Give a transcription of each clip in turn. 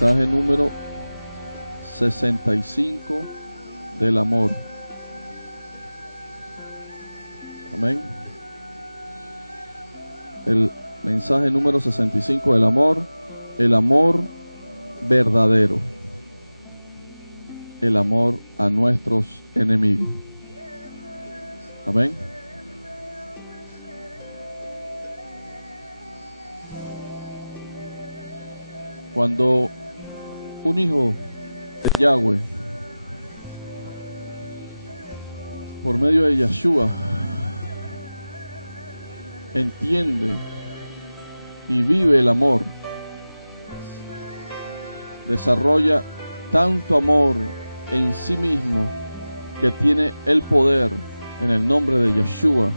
Mensaje número 65 del amor. Amén. El mensaje número 65 del amor. El amor verdadero. El amor a nuestros enemigos. Amén. Cuando un hijo de Yahweh, por medio de Yeshua, entiende y vive el amor, desarrolla tanto amor en sí mismo que tiene el poder en el nombre de Yeshua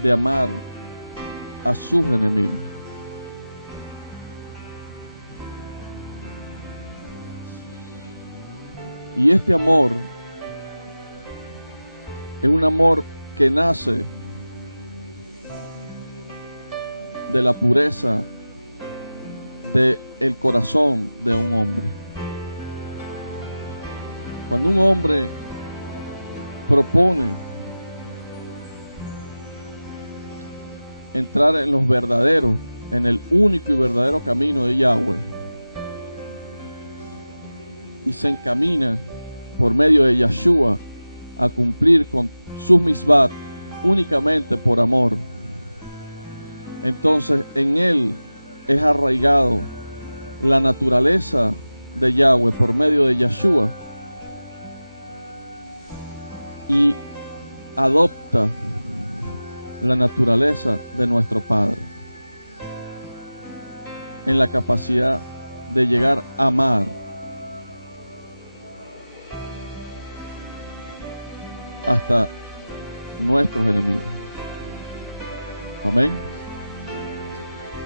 de amar a sus enemigos. Y este amor es un amor que nace de la pureza del corazón de un hombre. Cuando un hombre propone entrar en los verdaderos, en el único y verdadero camino de Yahweh, y se encamina por medio de Yeshua a cumplir con sus misbat únicamente por amor, entonces en él es arraigado la naturaleza de Yahweh por medio de Yeshua y adopta la naturaleza de nuestro Padre en la capacidad de llegar a amar hasta nuestros enemigos. Amén.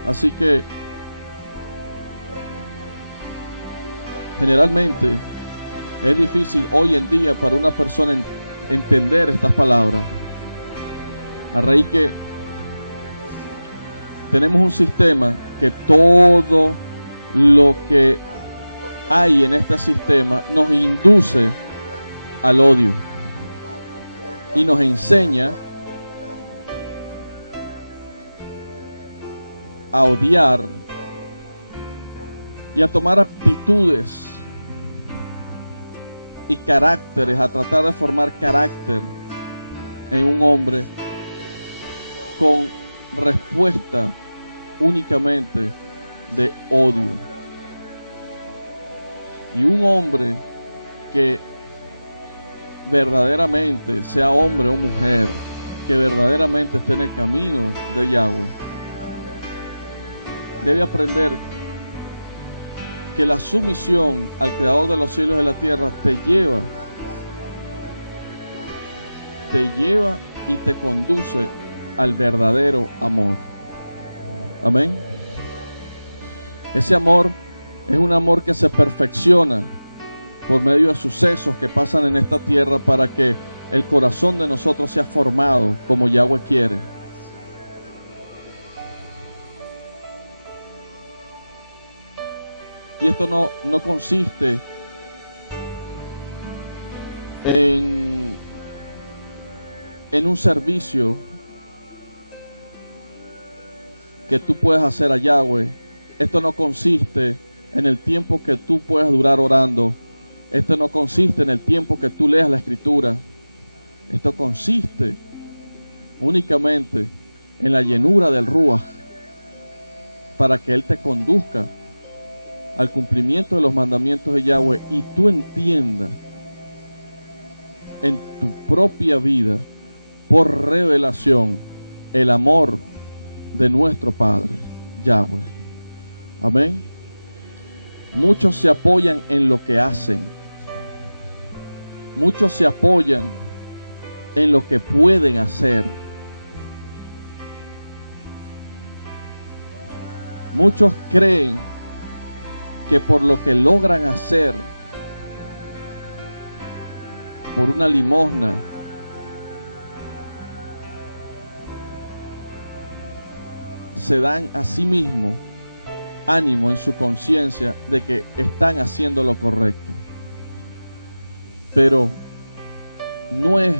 Así que generalmente es difícil hoy en día para una persona entender estas palabras, a raíz que tenemos un sistema que todo lo que hay en este sistema nos induce al odio y nos enseña a odiar y a tomar actitudes y caracteres, a tratar de formar carácter en un hombre con respuesta únicamente de odio. Y un hombre que verdaderamente sea hombre o mujer, que verdaderamente esté en el camino de Yahweh, debe aprender que la sumisión al Creador de los cielos y de la tierra te lleva y te conduce al verdadero amor. Amén. Ese amor es un amor que se perfecciona por medio de sucesos que pasan en esta tierra para que el corazón de nosotros sea formado como Yahweh quiere. Y esto no consiste en un servicio que tú puedes hacer a Yahweh. Esto no consiste en el tiempo que tú puedas durar orando. Esto no consiste en el tiempo que tú leas la Escritura. Esto consiste únicamente en la llenura del Ruach, para que Él te conduzca al cumplimiento de los mandamientos de Yahweh y tú entiendas en tu propia vida por revelación el amor de nuestro Padre, Yahweh. Amén. Muchos se apoyan en lo que hacen. Muchos se apoyan en lo que pueden hacer. Muchos creen que por lo que logran hacer, por una limosna, se dan a sí mismos ánimo en su conciencia de que están haciendo lo correcto. Pero no es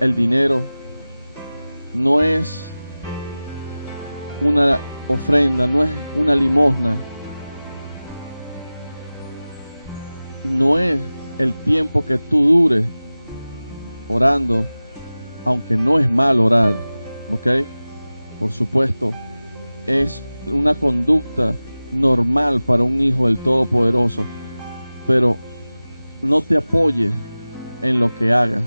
el dinero, no es una ofrenda, no es una limosna, no es el tiempo que tú dures orando, aunque no es mal orar, ¿ok? Por supuesto, es una conducta normal para un hijo del Todopoderoso, pero no te apoyes en lo que hagas,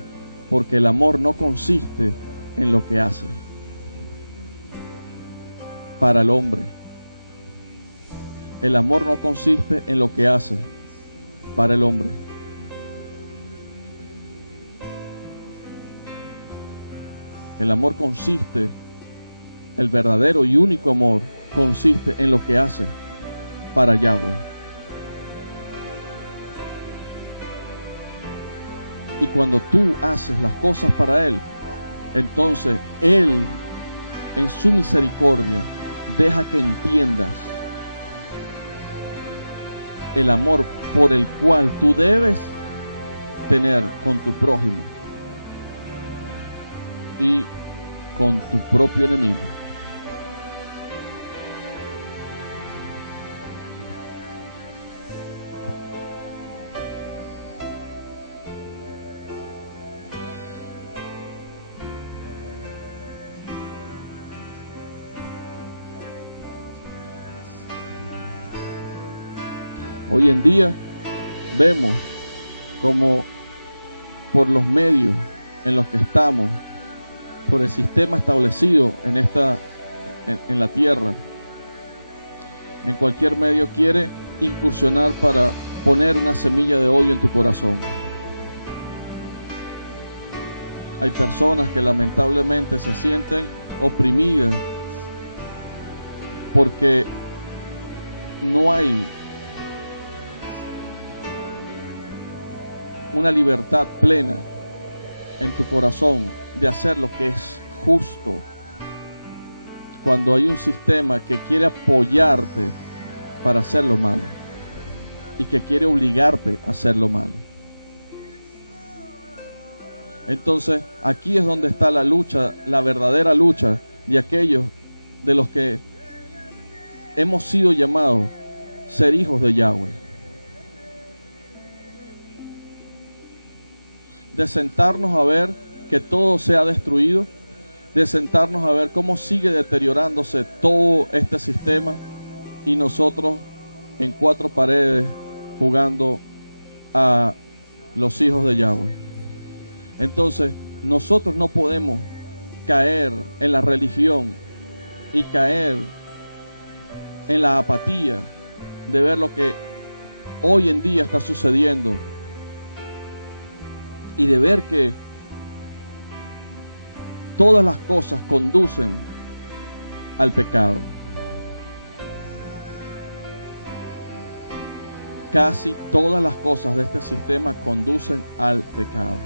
porque el amor no consiste en lo que hace para el hombre. El amor no consiste en lo que hace para el hombre. El amor consiste, el verdadero y único amor consiste en lo que hace para Yahweh. Y cuando tú haces las cosas para Él, entonces Él, en su misericordia, deja que entiendas el amor por el cual tú debes tener con tu prójimo y con tu propio enemigo. Hoy en día vemos como por los medios en los que estamos, por el sistema establecido en la tierra, en cualquier medio quiere incursionar para poner una semilla de odio en tu corazón. Hay personas que lamentablemente se sienten oprimidas porque no hay una libertad plena en tu corazón de hacer lo que es justo, cuando hay un sistema que quiere apoyarte para hacer lo malo y que quiere obligarte a hacer lo malo. Entonces aquí es donde está la lucha, la verdadera lucha de aquellos de los que hemos sido llamados ser hijos de Yahweh. De sentarnos a ver que todo se ha destruido, de sentarnos a ver cómo sigue deteriorándose todo este sistema y nosotros en cuatro paredes jugando a los hijos de Yahweh. Entonces nosotros no podemos caer en la religión y caer en la apatía de ver lo que hoy en día está sucediendo y de ver que todas las cosas conducen al pecado. Casi todas las cosas de este sistema conducen al pecado.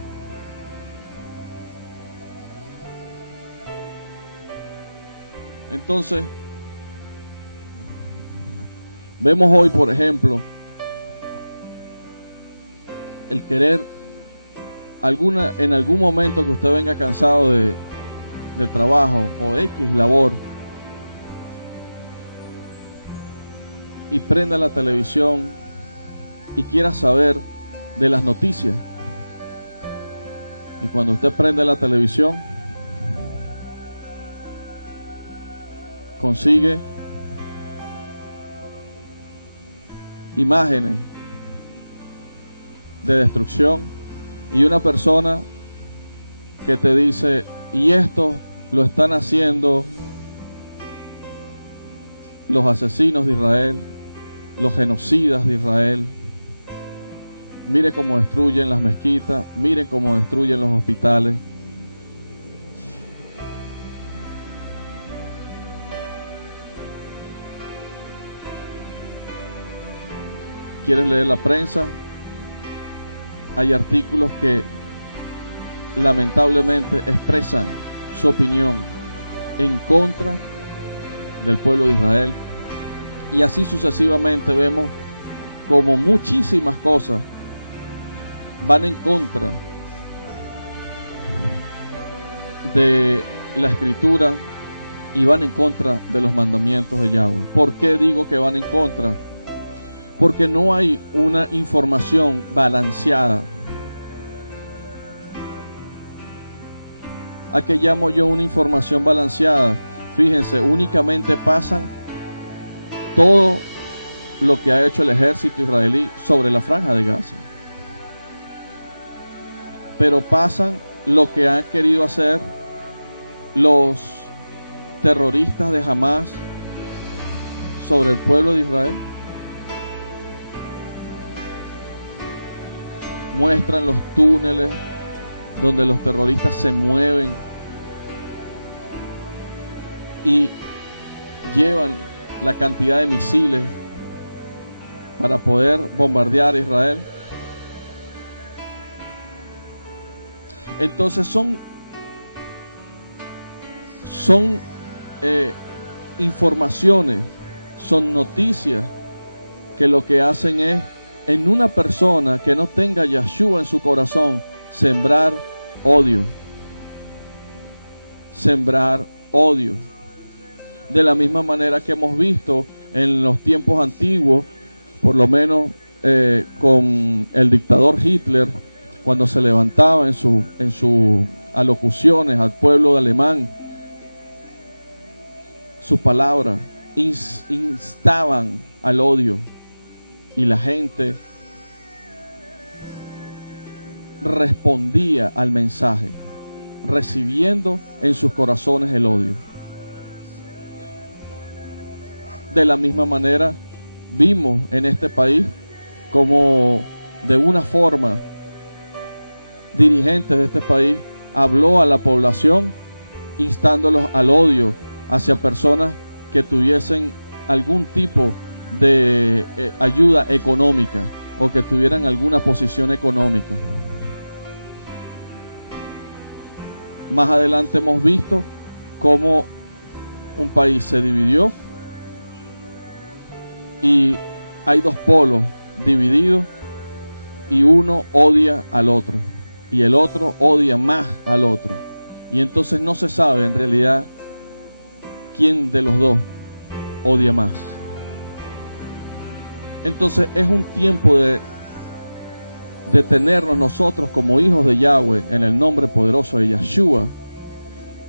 Entonces, vemos hoy, por ejemplo, el querer en algún momento que usted venga cansado de trabajo o X labor y prenda la televisión y quiera saber de las noticias, y cuando usted prende la televisión consigue imágenes de destrucción, y una persona que te dice, y esto lo están haciendo los asesinos de Israel, los genocidas de Israel. Mire cómo destruyen las mezquitas, miren cómo destruyen los hospitales. ¿Quieres leer la prensa? Hay artículos que lamentablemente expresan su opinión en contra del pueblo de Israel, y así sucesivamente vemos como muchísimas cosas van en contra de la Escritura y van en contra de los mandamientos de Yahweh. ¿Por qué digo que van en contra? Porque no hay una información balanceada. ¿A qué llamo yo una información balanceada? Fíjense, únicamente pasan todo lo que ha hecho el ejército israelí sobre la franja de Gaza. Pero pasan lo que han querido hacer los terroristas de Hamas sobre el pueblo de Israel. Muestran los túneles donde los terroristas se mueven y llevan la cantidad de misiles para poder bombardear a Israel. Entonces son informaciones, son noticias que lo que hacen es, en una persona que no tenga Yahshua en su corazón, sembrar odio. Sembrar odio. De la misma manera que hemos visto en los tiempos antiguos, por lo menos con el dictador Hitler, cuando se levantaba en sus alocuciones al pueblo alemán, sus palabras instaban al odio, y la gente respondía al mensaje, recibiendo en sus corazones el odio. De la misma manera, vimos en este país como de una forma dirigentes de este país habló a la población instándolos al odio hacia personas que tuviesen algún tipo de ayuda económica o que tuvieran alguna posición económica. Más adelante hemos visto cómo un país se dividió y hay dos polos divididos, y uno odia al otro y el otro odia más al otro, y entonces no se sabe en realidad quién de los dos odia más. Entonces es un tiempo de detenernos nosotros como hijos de Yahweh en el nombre poderoso de Yahshua,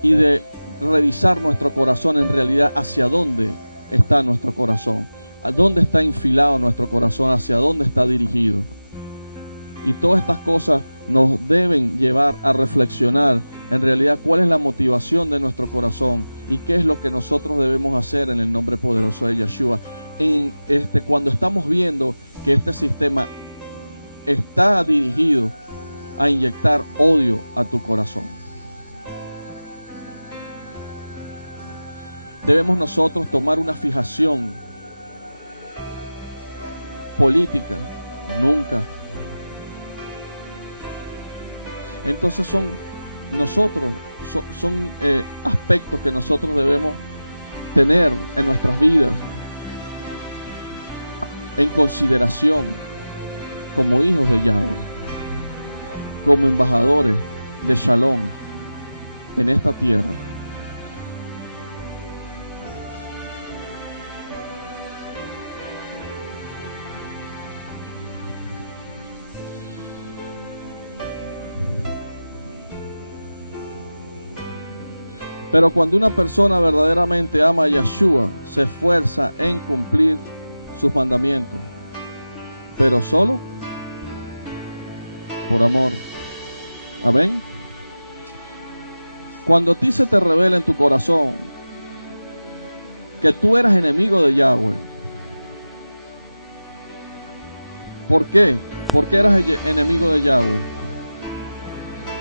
y de revisar nuestro corazón en realidad hacia dónde está nuestro corazón, a dónde está infilado nuestro corazón, hacia dónde está dirigido. Y todas estas cosas nos deben llevar a reflexionar en realidad cuál es la motivación de nuestro corazón y qué es lo que nosotros debemos hacer en el nombre poderoso de Yahshua. Cuando estamos viendo que este sistema está dirigido a inyectar odio a tu corazón, debemos nosotros tomar una fijación política. Nunca. Entonces son aspectos que nosotros debemos tener en nuestras vidas en consideración como hijos de Yahweh, como embajadores de Shalom en esta tierra. Pero cuando una persona verdaderamente ama a Yahshua, se esfuerza en cumplir sus mandamientos. pero solo por amor. Amén. Cuando a ti se te revela en tu corazón que tú eras enemigo de Yahweh, ¿por qué? ¿Por qué eras enemigo de Yahweh?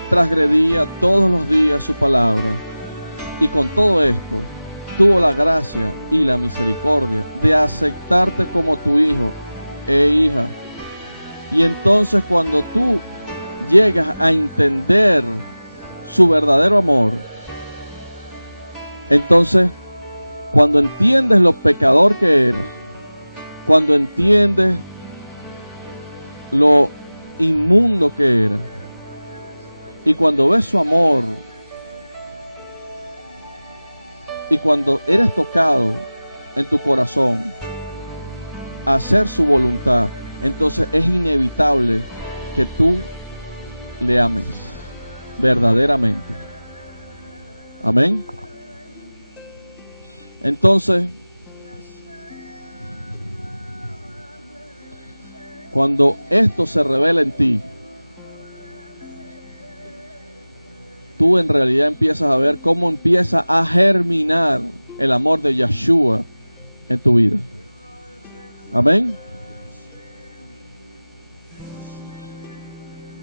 Transgredía todos los días su palabra, y con todo esto tuvo la gracia y la misericordia de aceptarte como tu hijo e hija. Y entonces cuando tú llegas a entender su verdadero amor, entonces cuando entiendes lo pecador que eres, cuando entiendes lo inmundo que eres, y cuando ves su amor, y cuando eres tocado en tu corazón a hacer su voluntad, entonces es inevitable que tú le ames verdaderamente. Amén. Entonces, cuando esto se revela en ti, tú en realidad empiezas a ver cómo empieza a germinar el amor de Yeshua en tu vida. Amén.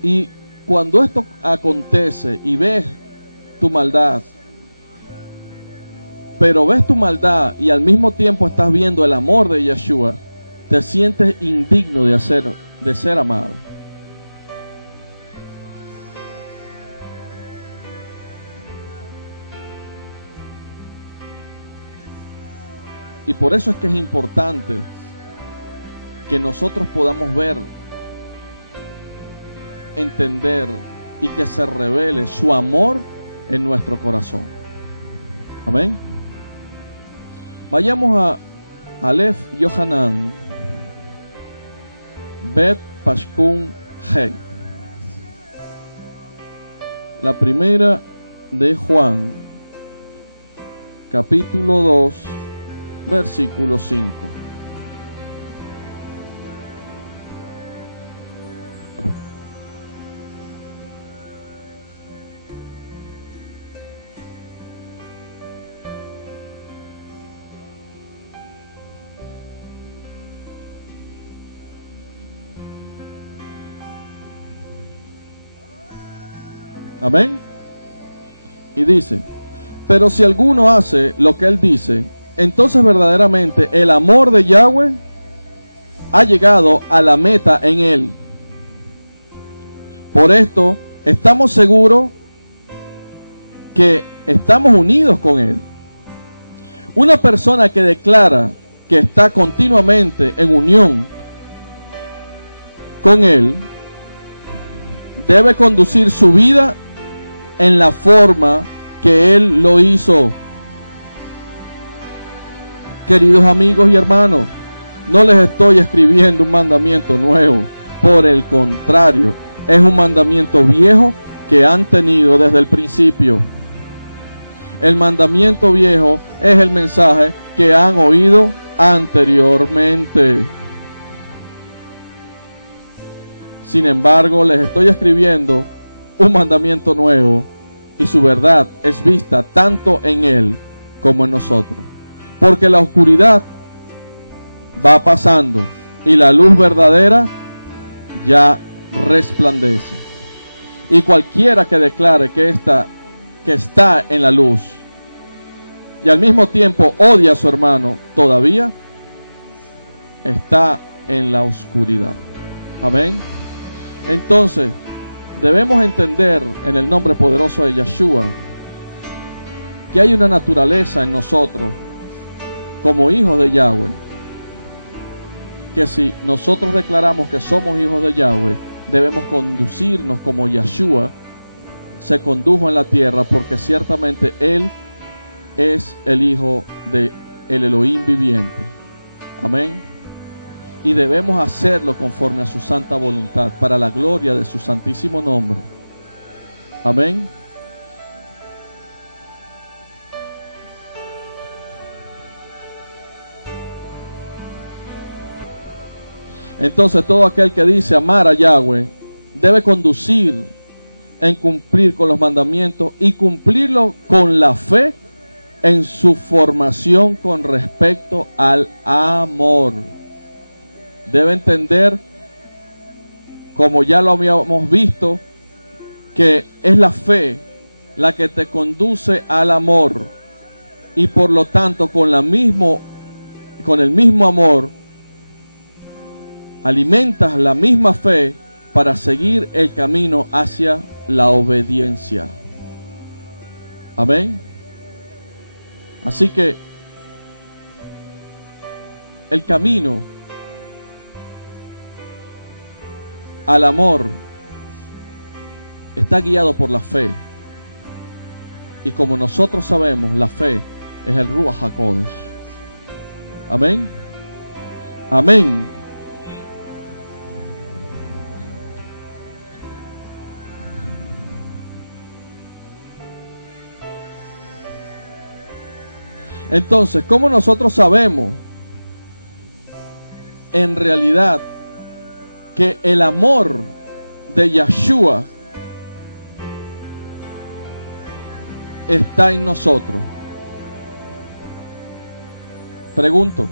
Y cuando esto acontece y ves tu maldad, pero ves tu maldad y al mismo tiempo estás viendo el amor de Yeshua, te sientes indigno de ser amado. Y por eso es que es importante que nosotros podamos ver, entender y que se revele su amor en nuestro corazón. Amén. Vayamos a Aleph Yohanan Bet Pashkun He, la primera de Juan, capítulo 2, versículo 5. Amén. Y dice: pero si alguno hace lo que él dice, entonces verdaderamente el amor de Yahweh ha llegado a la meta en él. Por esto estamos seguros que estamos unidos con él. Una persona que declara que está continuamente en unión con él debe conducir su vida en la forma que él lo hizo. Queridos amigos y hermanos, no les estoy escribiendo un mandamiento nuevo. Por el contrario, es un mandamiento viejo que han tenido desde el principio. El mandamiento viejo es el mensaje que han oído anteriormente. Sin embargo, les estoy escribiendo un mandamiento nuevo, y su verdad es vista tanto en él como en nosotros. Porque la oscuridad va pasando y la luz verdadera ya resplandece. Y cualquiera que declare que está en la luz y al mismo tiempo odia a su hermano, todavía está en la oscuridad. Amén. Entonces, debemos entender en el nombre poderoso de Yeshua que hay una naturaleza en nosotros como hijos de Yahweh, que si nosotros declaramos que somos hijos de Yahweh, debemos conducirnos como Yeshua se condujo en la tierra, porque ciertamente Él es el Hijo de el Elohim viviente. Amén. Y debemos hacerlo conforme a su santa voluntad, para la gloria de su santísimo nombre. Amén. Entonces todo aquel que dice amar a Yahweh debe conducir en cumplir con los mandamientos y cumplirlo con la fe en su formación con respecto al amor. Debe entender, como ya lo habíamos visto, que es la fe la que te conduce al amor, y por lo tanto con el mismo amor alimentas la misma fe para seguir el camino hacia la obediencia. Amén. Así que el camino al amor está guiado por la fe. Y como nosotros sabemos, la fe es el Ruach HaKodesh. Amén. Amén. Entonces, ¿cómo nosotros sabemos en realidad que el amor de Yeshua está en nosotros? Pregunto,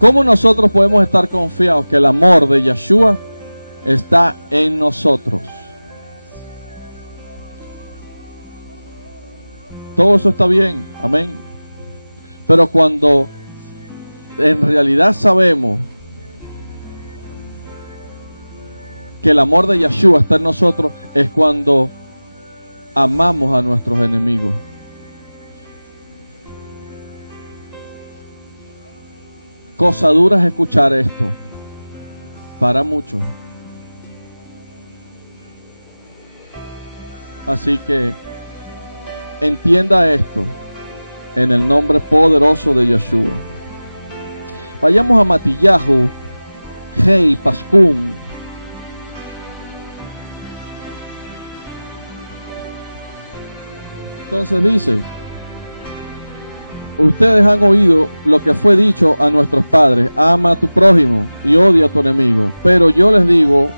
¿cómo nosotros podemos estar confiados que el amor de Yeshua está en nosotros? Todo eso está bien, amén. Pero cuando en realidad sabemos que el amor de Yeshua está en nosotros, es cuando amamos a nuestros enemigos. Cosa dura es escuchar esto para muchos. Así que entienda esto en el nombre poderoso de Yeshua. Vayamos a Matillahu, Hei Pascum. Entonces dice: ustedes han oído lo que fue dicho a nuestros padres: ama a tu prójimo y odia a tu enemigo. Pero yo les digo,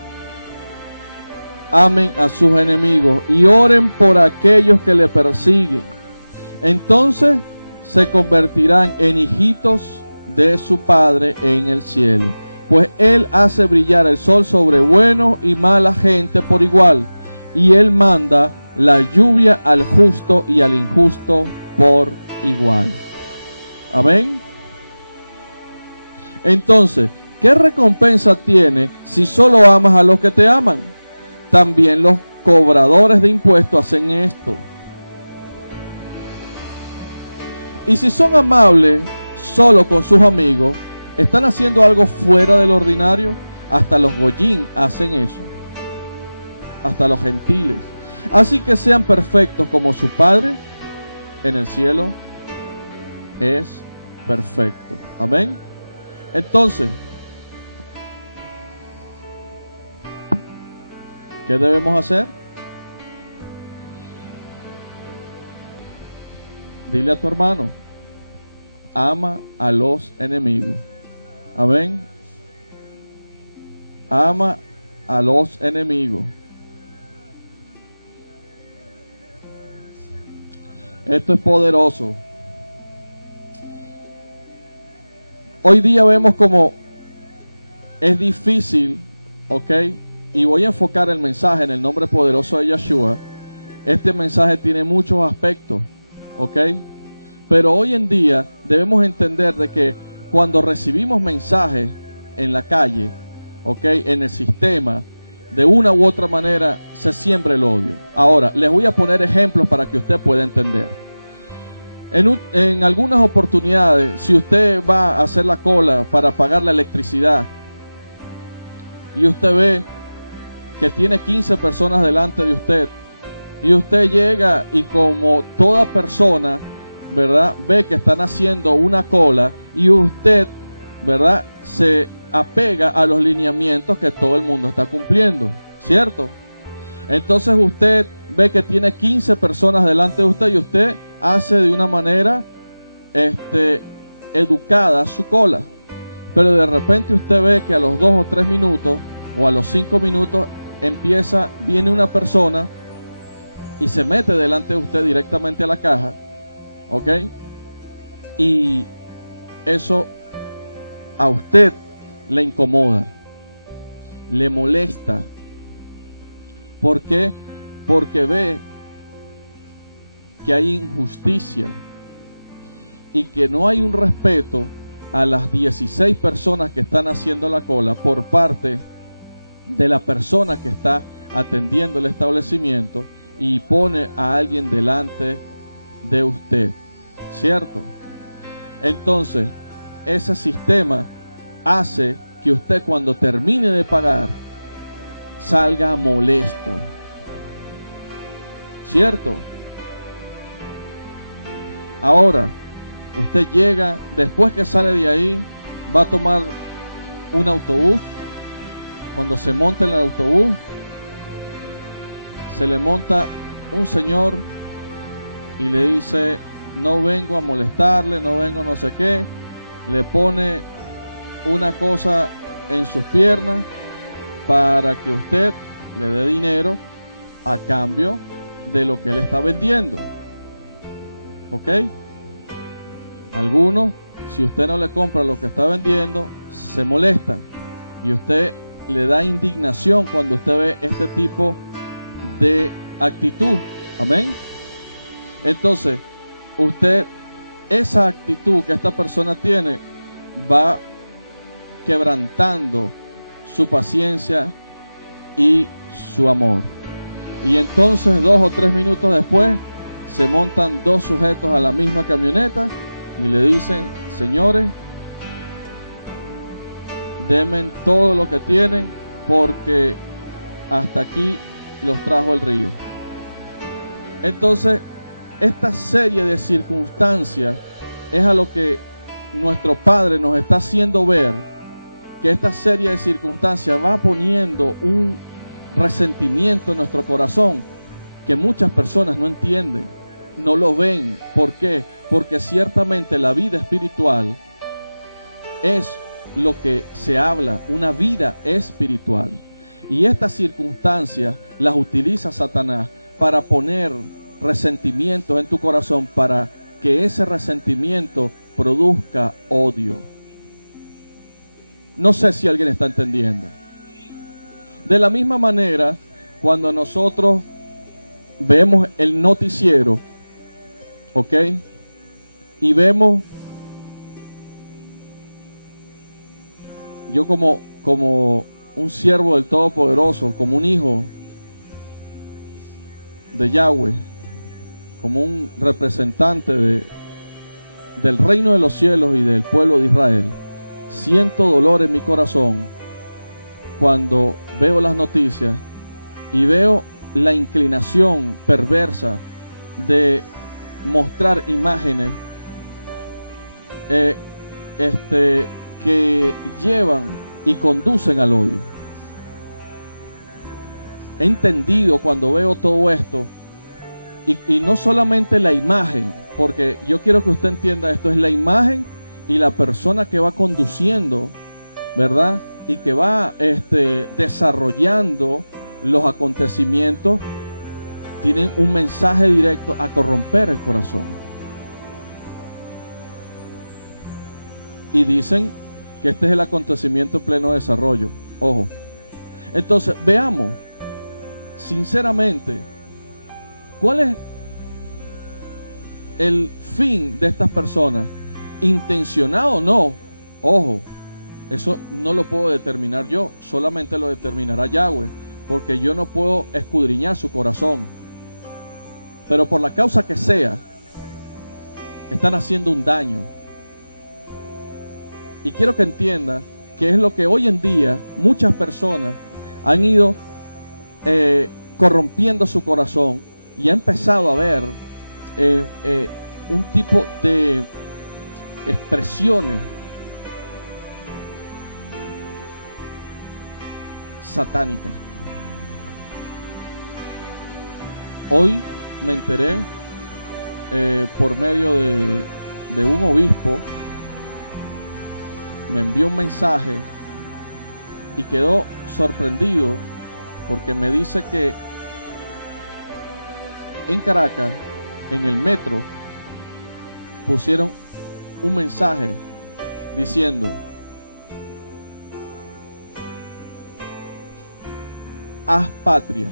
amen a sus enemigos y oren por aquellos que le persiguen. Entonces se convertirán en hijitos de su Padre en el cielo, pues Él hace brillar el sol sobre buenos y mala gente por igual, y Él manda la lluvia al justo y al injusto por igual. Amén. Entonces, ¿qué recompensa tiene si solo amas a los que te aman? También los cobradores de impuestos hacen esto. Y si son amables solo con sus amigos, ¿están haciendo algo fuera del ordinario? Hasta los goyín hacen eso, hasta los gentiles. Así que sean perfectos como su Padre en el cielo es perfecto. Amén. Entonces, ¿qué debemos hacer? Dile a tu hermano: ama a los enemigos. Amén. Ama a los enemigos. Esto es poderoso. Hoy día vemos como es difícil, ¿ok? Y voy a enfocar el mensaje en el nombre poderoso de Yeshua. Este mensaje tiene muchos aspectos, ¿ok? Pero hoy en día debemos entender de que cuando recibimos mensajes en la calle, ¿ok? En el sistema, de una u otra manera se siembra el odio. Ahora, les voy a poner ejemplos para que usted pueda entender. En algunas oportunidades, si usted va a hacer la cola para pagar la electricidad y usted ve que tiene 15 personas delante de usted, y usted llega y como toda persona, ¿verdad?, ve que están haciendo una cola y usted, ¿verdad?, se apega a los lineamientos que todo el mundo está cumpliendo, ¿cierto? Entonces usted ve que tiene 15 personas delante de usted y usted hace de una manera educada su cola, pero de repente usted ve que a los 2 o 3 minutos o a los 5 minutos viene una persona y se mete delante de usted directamente a la caja, ¿ok? Y eso a usted le incomoda, le molesta. ¿Por qué? Porque ve que hay injusticia y que no hay un respeto a las 16 personas que están haciendo la cola por parte de la persona que está atendiendo el establecimiento y pone a alguien delante de usted, ¿cierto? Entonces, ese sistema hace que usted, cuando termine de pagar, salga molesto, ¿cierto? Ahora, usted llega, después que sale de ahí, va a tomar un autobús. Cuando se monta en el autobús, se le monta un señor y le dice: no vengo a molestarle, no vengo no sé qué. Le pone una cosa en sus piernas para que usted le dé dinero a cambio de lo que él está vendiendo, ¿ok? Algunos, si usted no le compra lo que está vendiendo, se molestan, y usted le da indignación cuando usted ve este tipo de actitud. Amén. Entonces, usted, esa actitud que esta persona tiene, va quebrantando su paciencia y su amor. Y entonces 2 o 3 minutos después se montan 2 sujetos a la misma camioneta y le dicen: señores, denme todo lo que tienen, porque hasta aquí los trajo el río. Entonces, esta serie de circunstancias es a lo que nuestro Padre nos está haciendo ver, que esta serie de circunstancias va poniendo un resentimiento en nuestro corazón que muchas personas no entienden, no lo ven. ¿Por qué? Porque ciertamente la vida espiritual es lo que se habla, una vida espiritual. Y estas circunstancias las utiliza Satanás para poner resentimientos en tu corazón, para que ese resentimiento produzca odio. No sé si alguien está entendiendo. De la misma manera, cuando nosotros vemos el noticiero, ¿ok? Y vemos, yo como un siervo del Todopoderoso, como un hijo de Yahweh, como un representante del reino de los cielos y del pueblo de Israel, siento dolor en mi corazón cuando veo las noticias y veo la inclinación perversa de mostrar imágenes que llevan y conducen al odio. He entendido cuando veo todo esto, y no solamente la imagen, porque yo quiero que usted entienda esto, es la imagen y la persona que va conduciendo, ¿verdad? Y que va desarrollando los acontecimientos, tienen un mensaje directo a corromper el corazón. Y dicen que este es el acontecimiento en pleno desarrollo. Ojo. Entonces, veamos, sinceramente, ¿cuál es el fin de estas personas? ¿Intencionado o no? Ojo, eso no lo puedo determinar yo, solamente lo determinará Yahweh, porque yo no puedo escudriñar su corazón. Pero por la causa que sea, están haciendo un daño. Y quiero que entienda que es lo que hoy en día muchas personas han ido corrompiendo su corazón, y ha empezado a ver un tipo de expresiones satánicas. Hoy me enteré por medio de un obispo me envió un mensaje y quedó sorprendido porque me dice que en Caracas, en el metro, pusieron un mensaje diciendo: haz patria,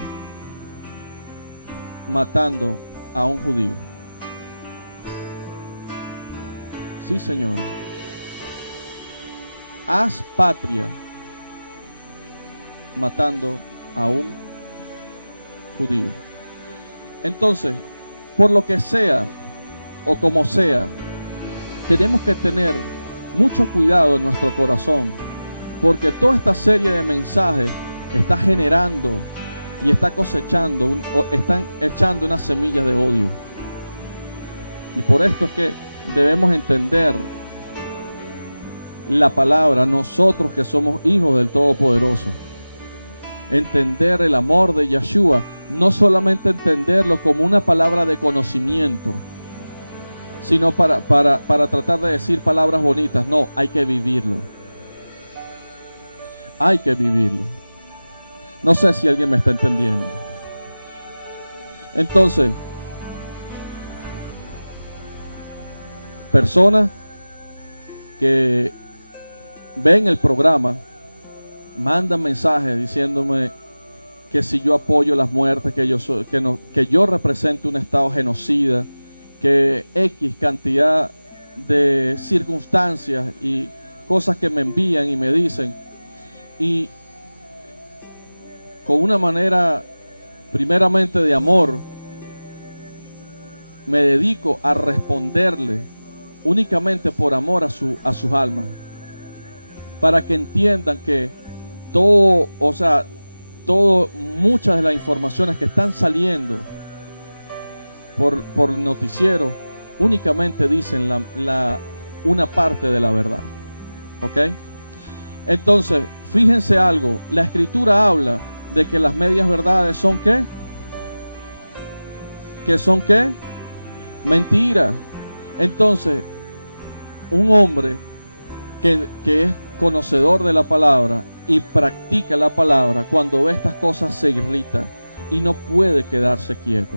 matando a un judío. Sí, señor. Haz patria, matando a un judío. Entonces, por lo que sea o como sea, tenemos que tener mucho cuidado en nuestro corazón, porque toda esta serie de mensajes está generando y está cosechando, están echando unas semillas de odio. Y por esto es que debemos entender la palabra, nosotros que somos hijos del Todopoderoso. Entender el amor de Yeshua, no solamente entenderlo como una palabra de conocimiento, sino para tratar de decir palabras bonitas. No, hay que vivirlo. Hay que vivirlo. No sé si alguien me está entendiendo. Entonces, personas que ven el programa mandan mensajes diciéndome que si yo apoyo las muertes, que yo represente un estado genocida, que X cantidad de circunstancias y cosas que me envían y me dicen, y con una manera primeramente de amor me dedico a responderle únicamente por amor a sus almas, para que entiendan que muchas de las informaciones que están saliendo por noticiero únicamente dicen una parte de la verdad. ¿Ok? Entonces, fíjense algo, la Escritura habla de que las medias verdades son ¿qué? ¿Que son qué? Mentira. Entonces, un hombre que es conocedor de la palabra y practica la palabra, cuando ve estas cosas se irrita y no puede quedarse quieto.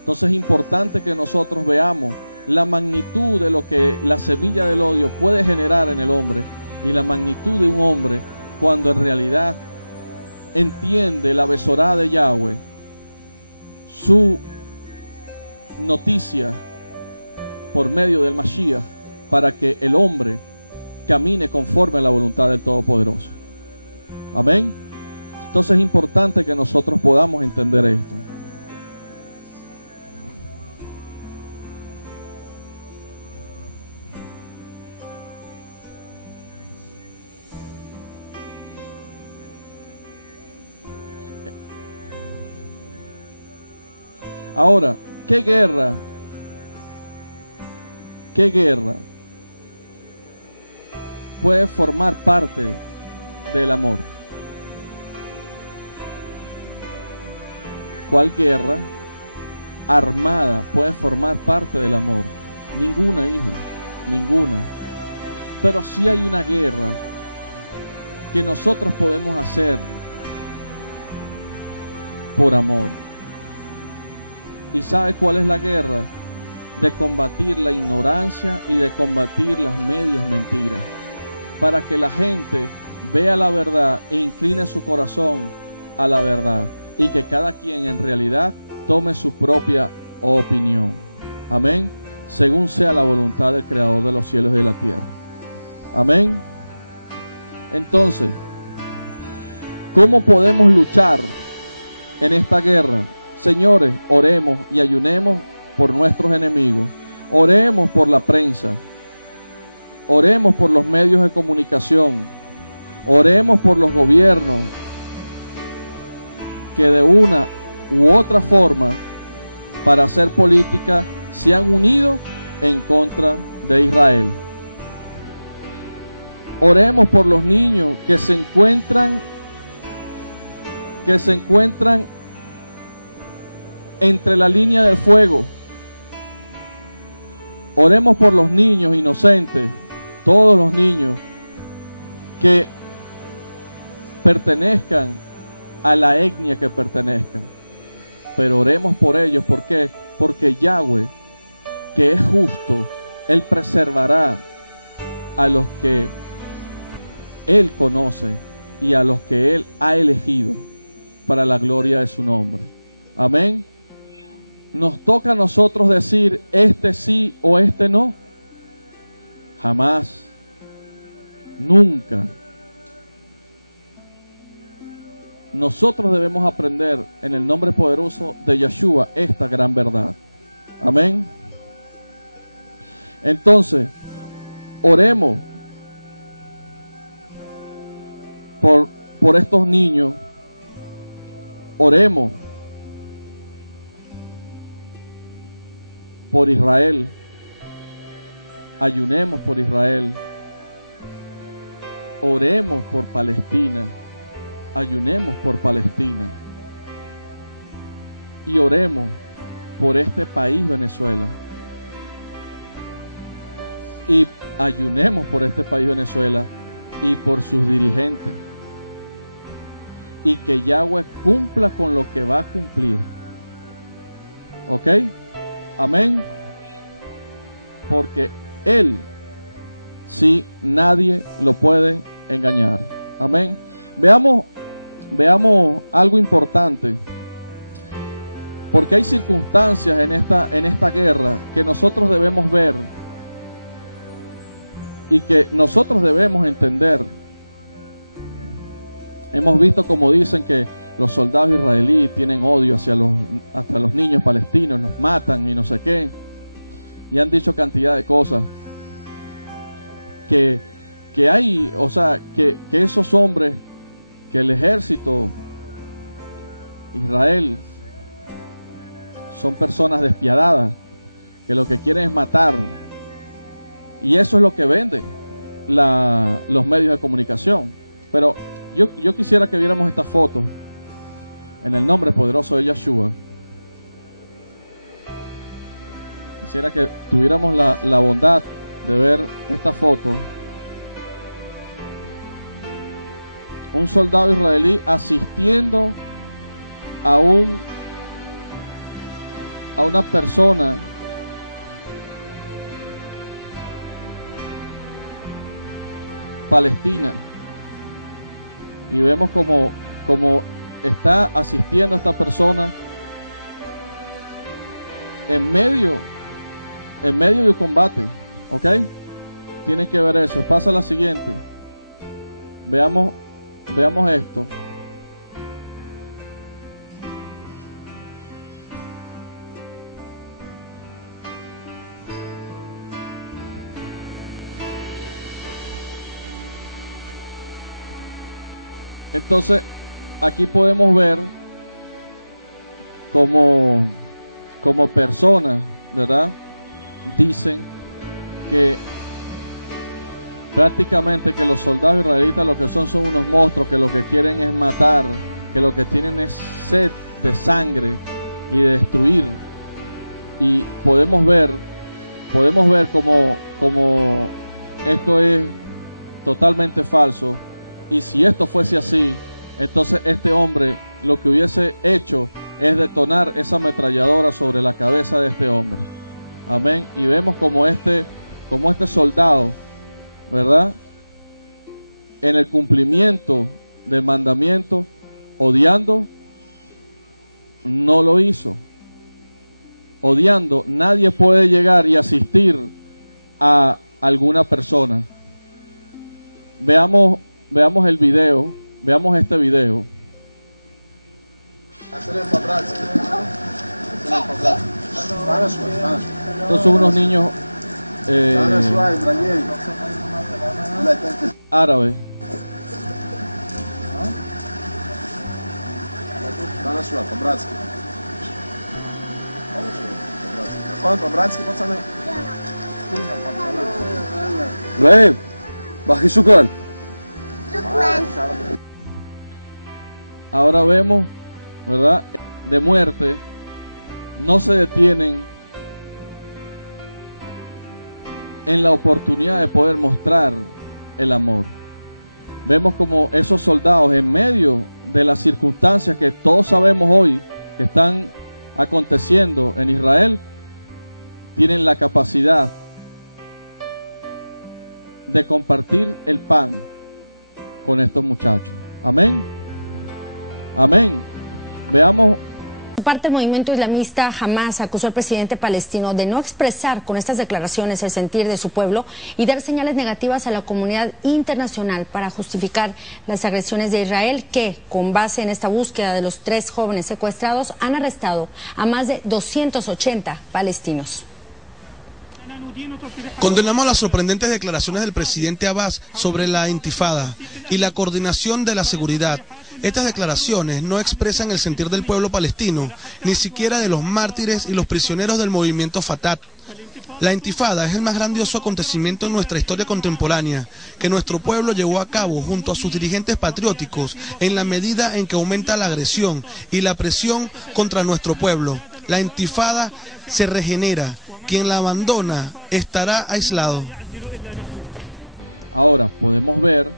Entonces es importante que nosotros veamos la magnitud de lo que la semilla del odio puede generar en el hombre y la magnitud de un hombre cuando en realidad entiende la besorá de Yahweh, su noticia por medio del Mashiach, para que el hombre camine conforme a la voluntad del Todopoderoso. Amén. Entonces es importante que nosotros podamos entender esto. Ahora, ¿qué guerra puede formar parte del amor? ¿Cuál guerra armada puede formar parte del amor? Ninguna, hijo, ninguna. Pero sí hay una guerra que nosotros podemos hacer por amor. ¿Y sabe cuál es la guerra? De combatir la ignorancia y de combatir las medias mentiras, para que la gente vea la verdad e incline su corazón a la verdad, y que cada quien en realidad tome su propia opinión. Amén. Según sea la voluntad del Creador de los cielos y de la tierra. Amén. Entonces, ¿cómo podemos luchar en esta guerra? Señores, oremos y ayunemos por nuestros enemigos. Oremos por la prensa. Oremos por los medios de comunicación. Oremos por los gobiernos que de una u otra forma, para hacer política, se han unido en contra de Israel. Oremos por los niños que se encuentran entre la línea del fuego. Oremos por los niños inocentes, todos los niños que pertenezcan a la etnia que pertenezcan. Pero oremos por ellos, ¿por qué? Porque Yahweh, que es justo, Él preservará a los que Él conoce y a los que Él ha elegido para la gloria de su nombre. Amén. Nos toca a nosotros decir este sí o este no. Jamás, nunca. Nosotros debemos aprender en el nombre poderoso de Yeshua esta gran verdad. Amén. Entonces, oremos por estos niños. Oremos por Israel. Ayunemos por Israel. Oremos por Palestina. Ayunemos por Palestina. Y oremos por este país, Venezuela. Y ayunemos por este país, Venezuela, y por sus dirigentes. Y que Yahweh cumpla con lo que va a cumplir. ¿Ok? Amén. Porque Él, sí, nadie lo puede engañar. Amén. Veamos algo importante. Porque hay circunstancias en esta guerra que nosotros debemos ver y que nosotros debemos entender. Hemos visto como dicen que los soldados israelíes tienen odio hasta los niños palestinos, los matan y no sé qué. Y han dicho cantidad de cosas. Que hay, o sea, que esos hombres, que el ejército Israel son personas despiadadas, que lo que quieren es matar. Y eso es lo que venden los medios de comunicación. Pero yo quisiera que viéramos esta foto en el nombre poderoso de Yeshua. Quisiera que tuviéramos la bondad de ver esta foto. Un soldado israelí asistiendo a una persona palestina, y vemos como está asistiendo a esta persona en medio de un combate. ¿Ok? Tienen que ver eso. Pasa la siguiente. Veamos esto. Entonces, aquí podemos ver como personas, ¿verdad? Dicen que prácticamente que los soldados israelitas lo que son unos monstruos, que lo que quieren es matar, que lo que tienen es sed de sangre y de destruir. Y podemos ver como esto es totalmente falso. Y si esto fuese así, entonces este hombre lo que hubiese hecho es detonar esa ametralladora sobre la cabeza de este hombre. Amén. Y vemos como este soldado, ¿verdad? En el cumplimiento del mandamiento, odiando, no lo hizo. Odiando, nadie puede llegar y asistir a alguna persona. Veamos el video, veamos este video. Estos son unos niños árabes. Ahora vemos, ¿verdad? De muerte, no se detienen en la oportunidad de poder mostrar el amor. Vemos como esos soldados, en medio de las circunstancias que todos sabemos hoy que están aconteciendo en Israel, tienen la capacidad de compartir el pan con estos muchachos. Amén. Amén. Veamos. Por su parte, el movimiento islamista Hamás acusó al presidente palestino de no expresar con estas declaraciones el sentir de su pueblo y dar señales negativas a la comunidad internacional para justificar las agresiones de Israel, que, con base en esta búsqueda de los 3 jóvenes secuestrados, han arrestado a más de 280 palestinos. Condenamos las sorprendentes declaraciones del presidente Abbas sobre la intifada y la coordinación de la seguridad. Estas declaraciones no expresan el sentir del pueblo palestino, ni siquiera de los mártires y los prisioneros del movimiento Fatah. La intifada es el más grandioso acontecimiento en nuestra historia contemporánea, que nuestro pueblo llevó a cabo junto a sus dirigentes patrióticos en la medida en que aumenta la agresión y la presión contra nuestro pueblo. La intifada se regenera. Quien la abandona estará aislado. Ahora podemos ver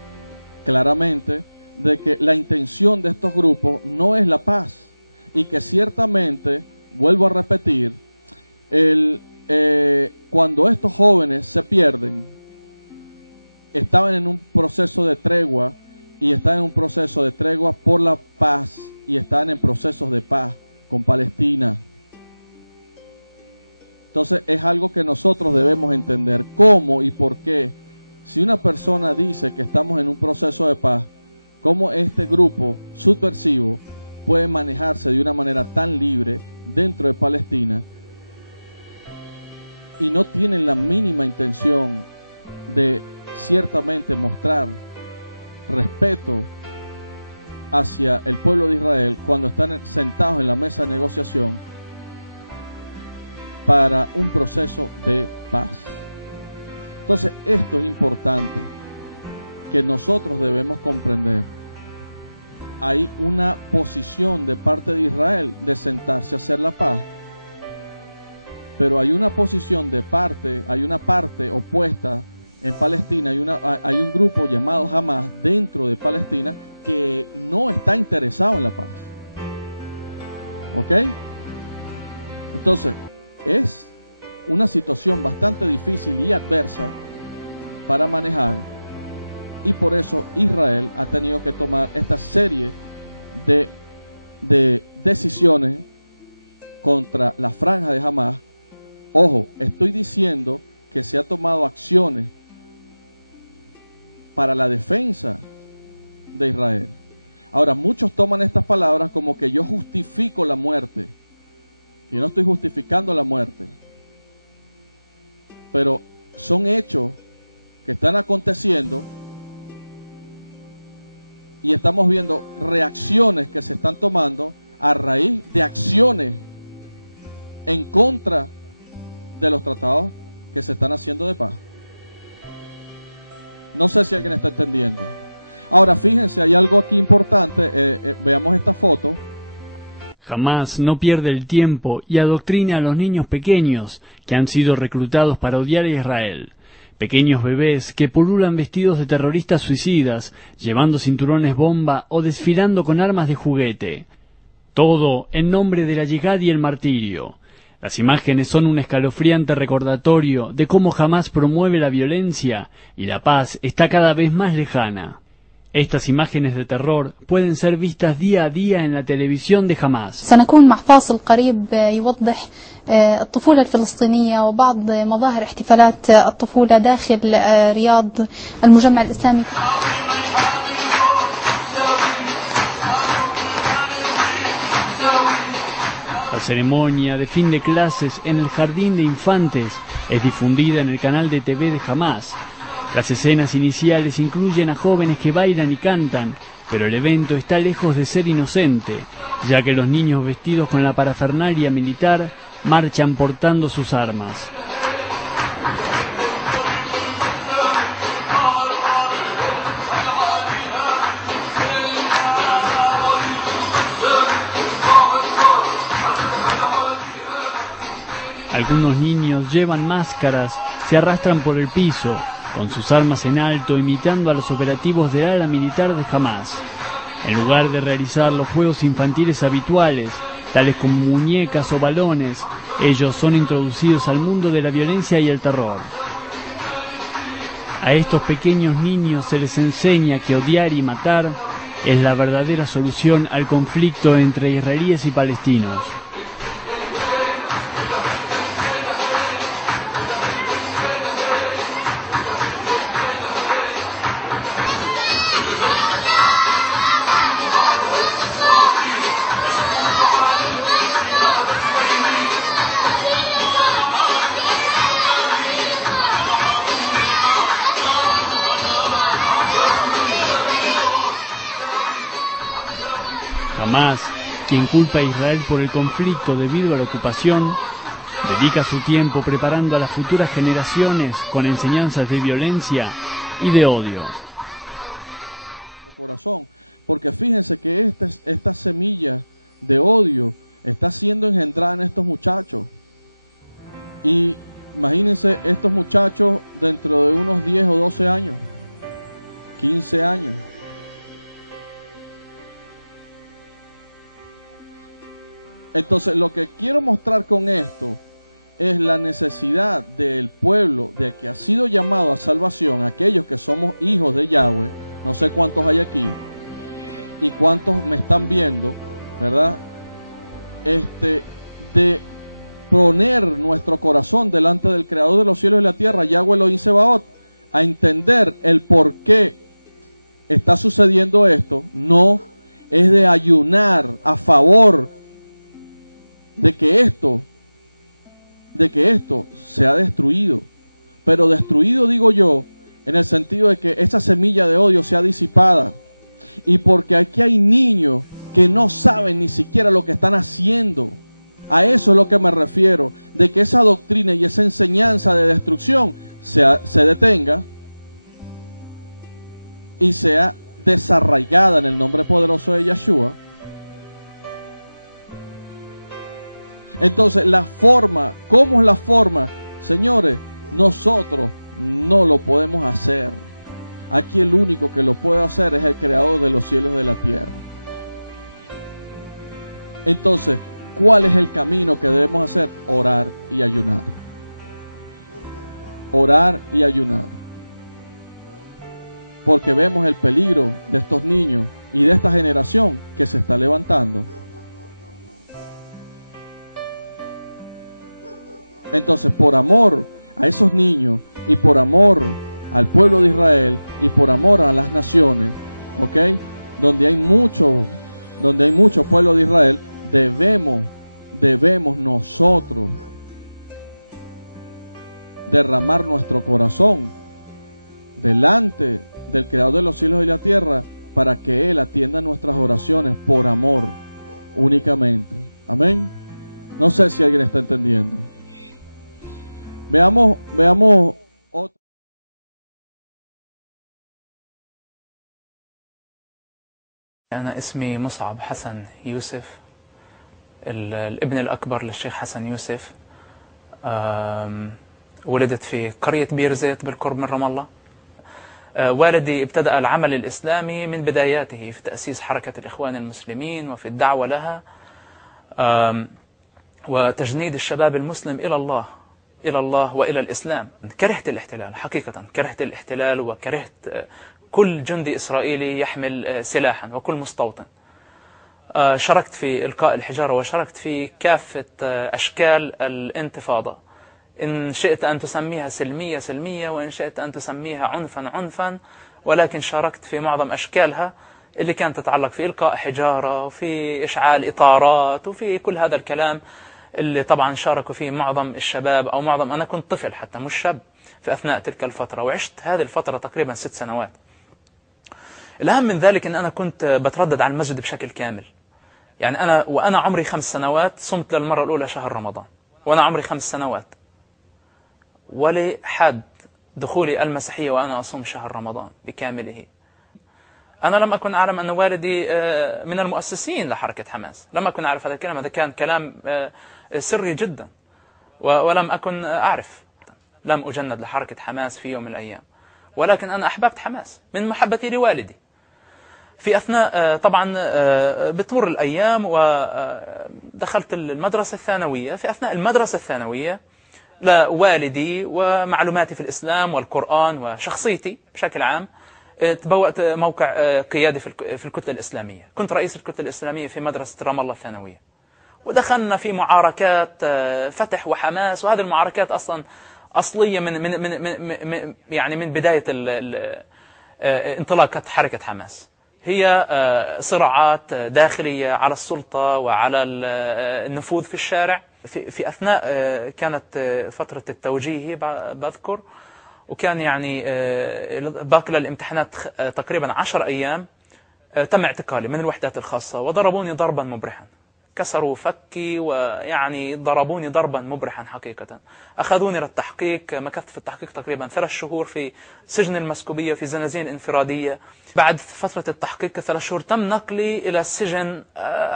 claramente de que la intención de estos grupos no es la paz, y que ciertamente, vuelvo a repetir, cuando estos jóvenes se pierden, estaban en un proceso de tregua, y están en un proceso de tregua por la paz, y están en procesos de paz con Palestina. Entonces es algo que nosotros debemos entender cómo y por qué. Si una persona dice que estamos en un proceso de paz, cómo este grupo subversivo puede manejarse de una manera tan libre dentro de Palestina y no tienen la mínima intención de ciertamente mostrar respeto hacia el pueblo de Israel cuando están sentados en la mesa de negociación para un proceso de paz. Entonces, esto es importante, que nosotros debemos comprender. Hay una posición de parte de Israel de sentarse a hacer la paz, pero hay una posición de parte, hay una parte opuesta en Palestina, hay un grupo llamado Hamás dentro de Palestina que no está interesado en la paz. ¿Ok? Entonces, es una situación bastante difícil y adversa para manejar, y por eso Israel ha tenido que tomar esta serie de decisiones contra la franja de Hamás. Ojo, estoy diciendo que se ha tomado acciones para la defensa de Israel. Ahora, muchos toman estas palabras como que yo justifico la muerte. Yo no estoy justificando la muerte, pero son hechos que están aconteciendo y estamos viendo reacciones que se están tomando a raíz de acciones en contra de los tratados que se están haciendo de paz. No sé si alguien está entendiendo. Ahora, fíjense, hay algo aquí importante. Veamos esta foto. Hamás no pierde el tiempo y adoctrina a los niños pequeños que han sido reclutados para odiar a Israel. Pequeños bebés que pululan vestidos de terroristas suicidas, llevando cinturones bomba o desfilando con armas de juguete. Todo en nombre de la yihad y el martirio. Las imágenes son un escalofriante recordatorio de cómo Hamás promueve la violencia y la paz está cada vez más lejana. Estas imágenes de terror pueden ser vistas día a día en la televisión de Hamás. سنكون مع فاصل قريب يوضح الطفولة الفلسطينية وبعض مظاهر احتفالات الطفولة داخل رياض المجمع الإسلامي. La ceremonia de fin de clases en el jardín de infantes es difundida en el canal de TV de Hamás. Las escenas iniciales incluyen a jóvenes que bailan y cantan, pero el evento está lejos de ser inocente, ya que los niños vestidos con la parafernalia militar marchan portando sus armas. Algunos niños llevan máscaras se arrastran por el piso, con sus armas en alto, imitando a los operativos del ala militar de Hamás. En lugar de realizar los juegos infantiles habituales, tales como muñecas o balones, ellos son introducidos al mundo de la violencia y el terror. A estos pequeños niños se les enseña que odiar y matar es la verdadera solución al conflicto entre israelíes y palestinos. Hamás, quien culpa a Israel por el conflicto debido a la ocupación, dedica su tiempo preparando a las futuras generaciones con enseñanzas de violencia y de odio. Corazón, porque fíjense que esta semilla de odio está siendo engendrada en estos muchachos. Y imagínense estos muchachos dentro de unos 10 o 12 años, 15 años. Entonces, lo que quiero mostrar con esto es la necesidad del pueblo de que ha sido llamado a salvación, aquellos que somos hijos de Yahweh, no sé cuántos hay aquí y cuántos me están viendo, ¿verdad? De poner nuestro corazón delante del Creador de los cielos y la tierra, Yahweh Elohim Sebaot, a entender el por qué está sucediendo esto. No es de ayunar a favor de que esto sea destruido, pero destruido, digo yo, en el sentido de que esa semilla de odio sea disipada, y porque aquí hay niños que no saben ni siquiera lo que están haciendo. A eso es lo que me refiero, de que esa doctrina y esa enseñanza de destrucción se detenga y sea desarraigada en el nombre poderoso de Yeshua. Entonces, la forma, ¿cómo es la forma? Señores, nosotros no lo podemos hacer. Aquí el único que lo puede hacer es el Creador de los cielos y de la tierra. Entonces, ¿cuál es el camino que debemos hacer? Orar y ayunar. Orar y ayunar. Porque vemos el peligro de estos niños y de esta generación que se está levantando. Entonces, por amor a esos niños y por amor al pueblo de Israel y por amor a las naciones, ¿ok? Donde hay mucho pueblo de Israel, debemos nosotros derramar nuestro corazón delante del Creador de los cielos y la tierra para que Él atienda nuestras oraciones por amor únicamente. Amén. No sé si alguien está entendiendo. Veamos otro. أنا اسمي مصعب حسن يوسف، الابن الأكبر للشيخ حسن يوسف. ولدت في قرية بير زيت بالقرب من رام الله. والدي ابتدأ العمل الإسلامي من بداياته في تأسيس حركة الإخوان المسلمين وفي الدعوة لها وتجنيد الشباب المسلم إلى الله وإلى الإسلام. كرهت الاحتلال حقيقة، كرهت الاحتلال وكرهت كل جندي إسرائيلي يحمل سلاحا وكل مستوطن. شاركت في إلقاء الحجارة وشاركت في كافة أشكال الانتفاضة، إن شئت أن تسميها سلمية سلمية، وإن شئت أن تسميها عنفا عنفا، ولكن شاركت في معظم أشكالها اللي كانت تتعلق في إلقاء حجارة وفي إشعال إطارات وفي كل هذا الكلام اللي طبعا شاركوا فيه معظم الشباب أو معظم، أنا كنت طفل حتى مش شاب في أثناء تلك الفترة، وعشت هذه الفترة تقريبا 6 سنوات. الأهم من ذلك أن أنا كنت بتردد على المسجد بشكل كامل. يعني وأنا عمري 5 سنوات صمت للمرة الأولى شهر رمضان وأنا عمري 5 سنوات، ولحد دخولي المسيحية وأنا أصوم شهر رمضان بكامله. أنا لم أكن أعلم أن والدي من المؤسسين لحركة حماس، لم أكن أعرف هذا الكلام، هذا كان كلام سري جدا ولم أكن أعرف. لم أجند لحركة حماس في يوم من الأيام، ولكن أنا أحببت حماس من محبتي لوالدي. في أثناء طبعا بتمر الأيام ودخلت المدرسة الثانوية. في أثناء المدرسة الثانوية لوالدي ومعلوماتي في الإسلام والقرآن وشخصيتي بشكل عام تبوأت موقع قيادي في الكتلة الإسلامية. كنت رئيس الكتلة الإسلامية في مدرسة رام الله الثانوية، ودخلنا في معاركات فتح وحماس، وهذه المعاركات أصلا أصلية من بداية انطلاقة حركة حماس. هي صراعات داخلية على السلطة وعلى النفوذ في الشارع. في أثناء كانت فترة التوجيهي بذكر، وكان يعني باقي للامتحانات تقريبا 10 أيام، تم اعتقالي من الوحدات الخاصة وضربوني ضربا مبرحا، كسروا فكي ويعني ضربوني ضربا مبرحا حقيقة. أخذوني للتحقيق، مكثت في التحقيق تقريبا 3 شهور في سجن المسكوبية في زنازين انفرادية. بعد فترة التحقيق 3 شهور تم نقلي إلى السجن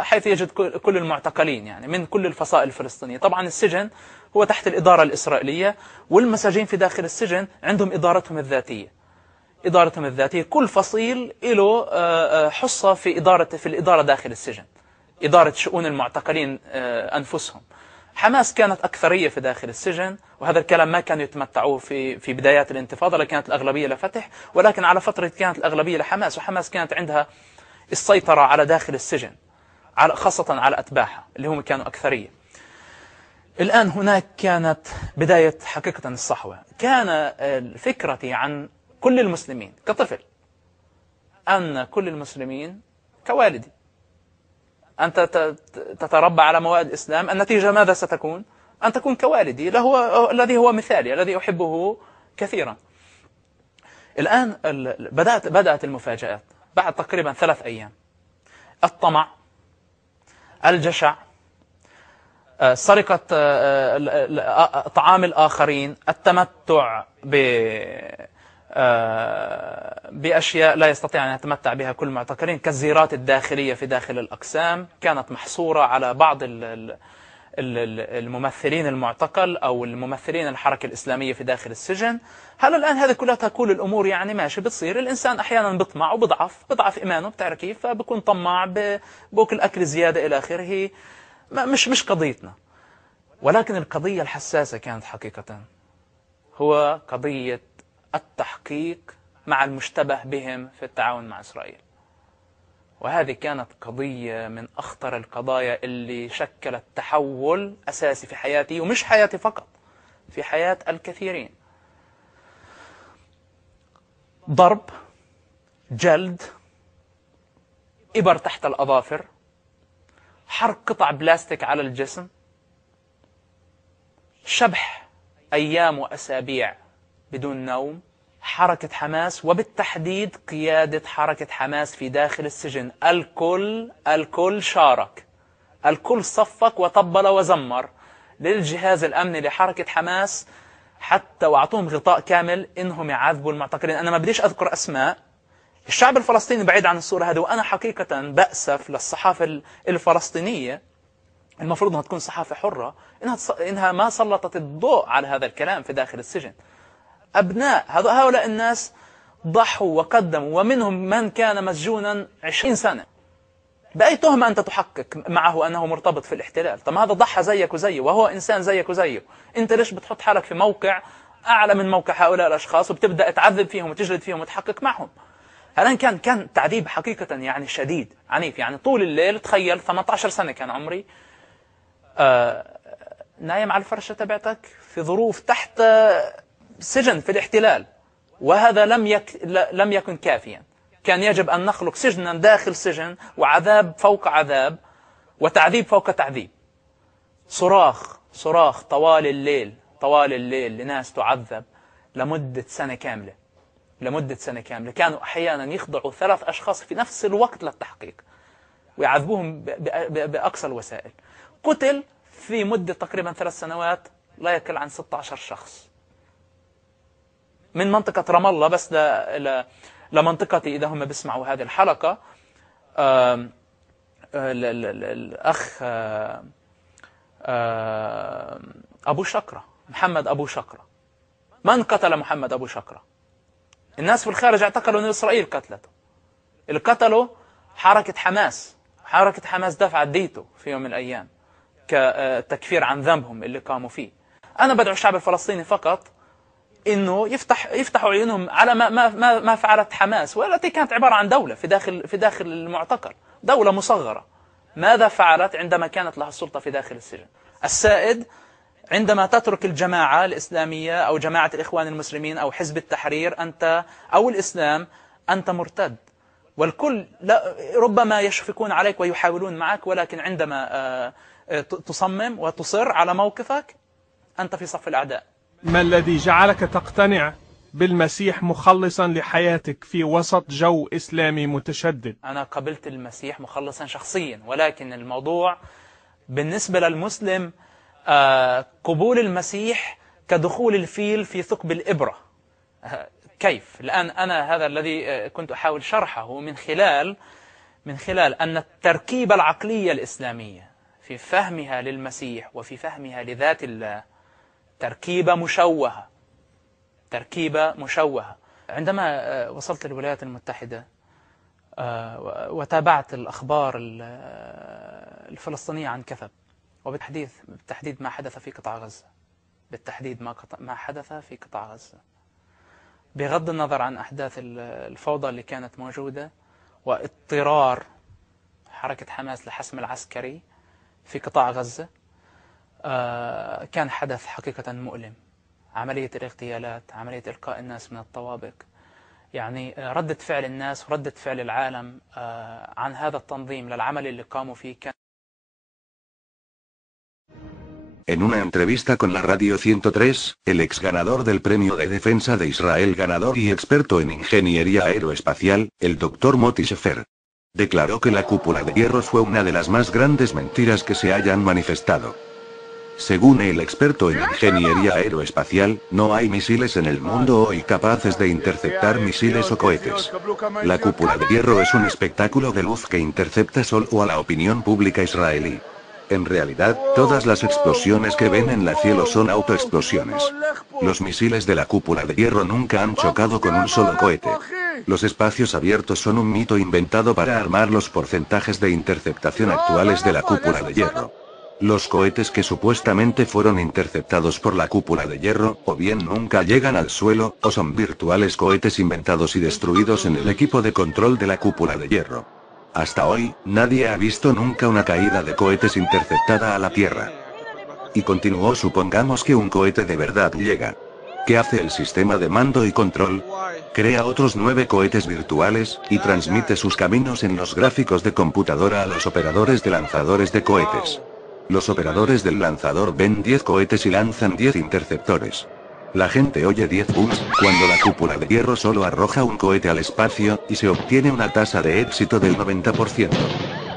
حيث يجد كل المعتقلين يعني من كل الفصائل الفلسطينية. طبعا السجن هو تحت الإدارة الإسرائيلية، والمساجين في داخل السجن عندهم إدارتهم الذاتية. كل فصيل له حصة في الإدارة داخل السجن، إدارة شؤون المعتقلين أنفسهم. حماس كانت أكثرية في داخل السجن، وهذا الكلام ما كانوا يتمتعوه في بدايات الانتفاضة، لكانت الأغلبية لفتح، ولكن على فترة كانت الأغلبية لحماس، وحماس كانت عندها السيطرة على داخل السجن، خاصة على أتباعها اللي هم كانوا أكثرية. الآن هناك كانت بداية حقيقة الصحوة. كان فكرتي عن كل المسلمين كطفل أن كل المسلمين كوالدي، أنت تتربى على مواد الإسلام، النتيجة ماذا ستكون؟ أن تكون كوالدي الذي هو مثالي، الذي أحبه كثيرا. الآن بدأت المفاجآت بعد تقريبا 3 أيام. الطمع، الجشع، سرقة طعام الآخرين، التمتع بأشياء لا يستطيع أن يتمتع بها كل المعتقلين، كالزيارات الداخلية في داخل الأقسام كانت محصورة على بعض الممثلين المعتقل أو الممثلين الحركة الإسلامية في داخل السجن. هل الآن هذه كلها كل الأمور يعني ماشي بتصير، الإنسان أحيانا بيطمع وبضعف إيمانه، بتعرف كيف، فبكون طماع بأكل أكل زيادة إلى آخره. مش قضيتنا، ولكن القضية الحساسة كانت حقيقة هو قضية التحقيق مع المشتبه بهم في التعاون مع إسرائيل. وهذه كانت قضية من أخطر القضايا اللي شكلت تحول أساسي في حياتي، ومش حياتي فقط، في حياة الكثيرين. ضرب، جلد، إبر تحت الأظافر، حرق قطع بلاستيك على الجسم، شبح أيام وأسابيع بدون نوم. حركة حماس، وبالتحديد قيادة حركة حماس في داخل السجن، الكل شارك، الكل صفق وطبل وزمر للجهاز الأمني لحركة حماس، حتى وأعطوهم غطاء كامل إنهم يعذبوا المعتقلين. أنا ما بديش أذكر أسماء، الشعب الفلسطيني بعيد عن الصورة هذه، وأنا حقيقة بأسف للصحافة الفلسطينية، المفروض أنها تكون صحافة حرة، إنها ما سلطت الضوء على هذا الكلام في داخل السجن. أبناء هؤلاء الناس ضحوا وقدموا، ومنهم من كان مسجونا 20 سنة. بأي تهمة أنت تحقق معه أنه مرتبط في الاحتلال؟ طب هذا ضحى زيك وزيه، وهو إنسان زيك وزيه. أنت ليش بتحط حالك في موقع أعلى من موقع هؤلاء الأشخاص وبتبدأ تعذب فيهم وتجلد فيهم وتحقق معهم؟ الآن كان تعذيب حقيقة يعني شديد عنيف، يعني طول الليل. تخيل 18 سنة كان عمري، نايم على الفرشة تبعتك في ظروف تحت سجن في الاحتلال، وهذا لم يكن كافيا. كان يجب أن نخلق سجنا داخل سجن، وعذاب فوق عذاب، وتعذيب فوق تعذيب. صراخ طوال الليل لناس تعذب لمدة سنة كاملة. كانوا أحيانا يخضعوا 3 أشخاص في نفس الوقت للتحقيق ويعذبوهم بأقصى الوسائل. قتل في مدة تقريبا 3 سنوات لا يقل عن 16 شخص من منطقة رام الله. بس لمنطقتي إذا هم بيسمعوا هذه الحلقة، الأخ أبو شقرة، محمد أبو شقرة، من قتل محمد أبو شقرة؟ الناس في الخارج اعتقلوا أن إسرائيل قتلته. اللي قتلوا حركة حماس. حركة حماس دفعت ديته في يوم من الأيام كتكفير عن ذنبهم اللي قاموا فيه. أنا بدعو الشعب الفلسطيني فقط إنه يفتحوا عيونهم على ما فعلت حماس، والتي كانت عبارة عن دولة في داخل المعتقل، دولة مصغرة. ماذا فعلت عندما كانت لها السلطة في داخل السجن؟ السائد عندما تترك الجماعة الإسلامية أو جماعة الإخوان المسلمين أو حزب التحرير أنت أو الإسلام أنت مرتد، والكل ربما يشفقون عليك ويحاولون معك، ولكن عندما تصمم وتصر على موقفك أنت في صف الأعداء. ما الذي جعلك تقتنع بالمسيح مخلصا لحياتك في وسط جو إسلامي متشدد؟ أنا قبلت المسيح مخلصا شخصيا، ولكن الموضوع بالنسبة للمسلم قبول المسيح كدخول الفيل في ثقب الإبرة. كيف؟ الآن أنا هذا الذي كنت أحاول شرحه من خلال أن التركيبة العقلية الإسلامية في فهمها للمسيح وفي فهمها لذات الله تركيبة مشوهة. عندما وصلت للولايات المتحدة وتابعت الأخبار الفلسطينية عن كثب، وبالتحديد ما حدث في قطاع غزة، ما حدث في قطاع غزة، بغض النظر عن أحداث الفوضى اللي كانت موجودة واضطرار حركة حماس لحسم العسكري في قطاع غزة، كان حدث حقيقة مؤلم. عملية الاغتيالات، عملية إلقاء الناس من الطوابق، يعني ردة فعل الناس وردة فعل العالم عن هذا التنظيم للعمل اللي قاموا فيه كان. En una entrevista con la Radio 103, el ex ganador del Premio de Defensa de Israel, ganador y experto en ingeniería aeroespacial, el Dr. Moti Shefer, declaró que la cúpula de hierro fue una de las más grandes mentiras que se hayan manifestado. Según el experto en ingeniería aeroespacial, no hay misiles en el mundo hoy capaces de interceptar misiles o cohetes. La cúpula de hierro es un espectáculo de luz que intercepta solo a la opinión pública israelí. En realidad, todas las explosiones que ven en el cielo son autoexplosiones. Los misiles de la cúpula de hierro nunca han chocado con un solo cohete. Los espacios abiertos son un mito inventado para armar los porcentajes de interceptación actuales de la cúpula de hierro. Los cohetes que supuestamente fueron interceptados por la cúpula de hierro, o bien nunca llegan al suelo, o son virtuales cohetes inventados y destruidos en el equipo de control de la cúpula de hierro. Hasta hoy, nadie ha visto nunca una caída de cohetes interceptada a la Tierra. Y continuó: supongamos que un cohete de verdad llega. ¿Qué hace el sistema de mando y control? Crea otros 9 cohetes virtuales, y transmite sus caminos en los gráficos de computadora a los operadores de lanzadores de cohetes. Los operadores del lanzador ven 10 cohetes y lanzan 10 interceptores. La gente oye 10 booms, cuando la cúpula de hierro solo arroja un cohete al espacio, y se obtiene una tasa de éxito del 90%.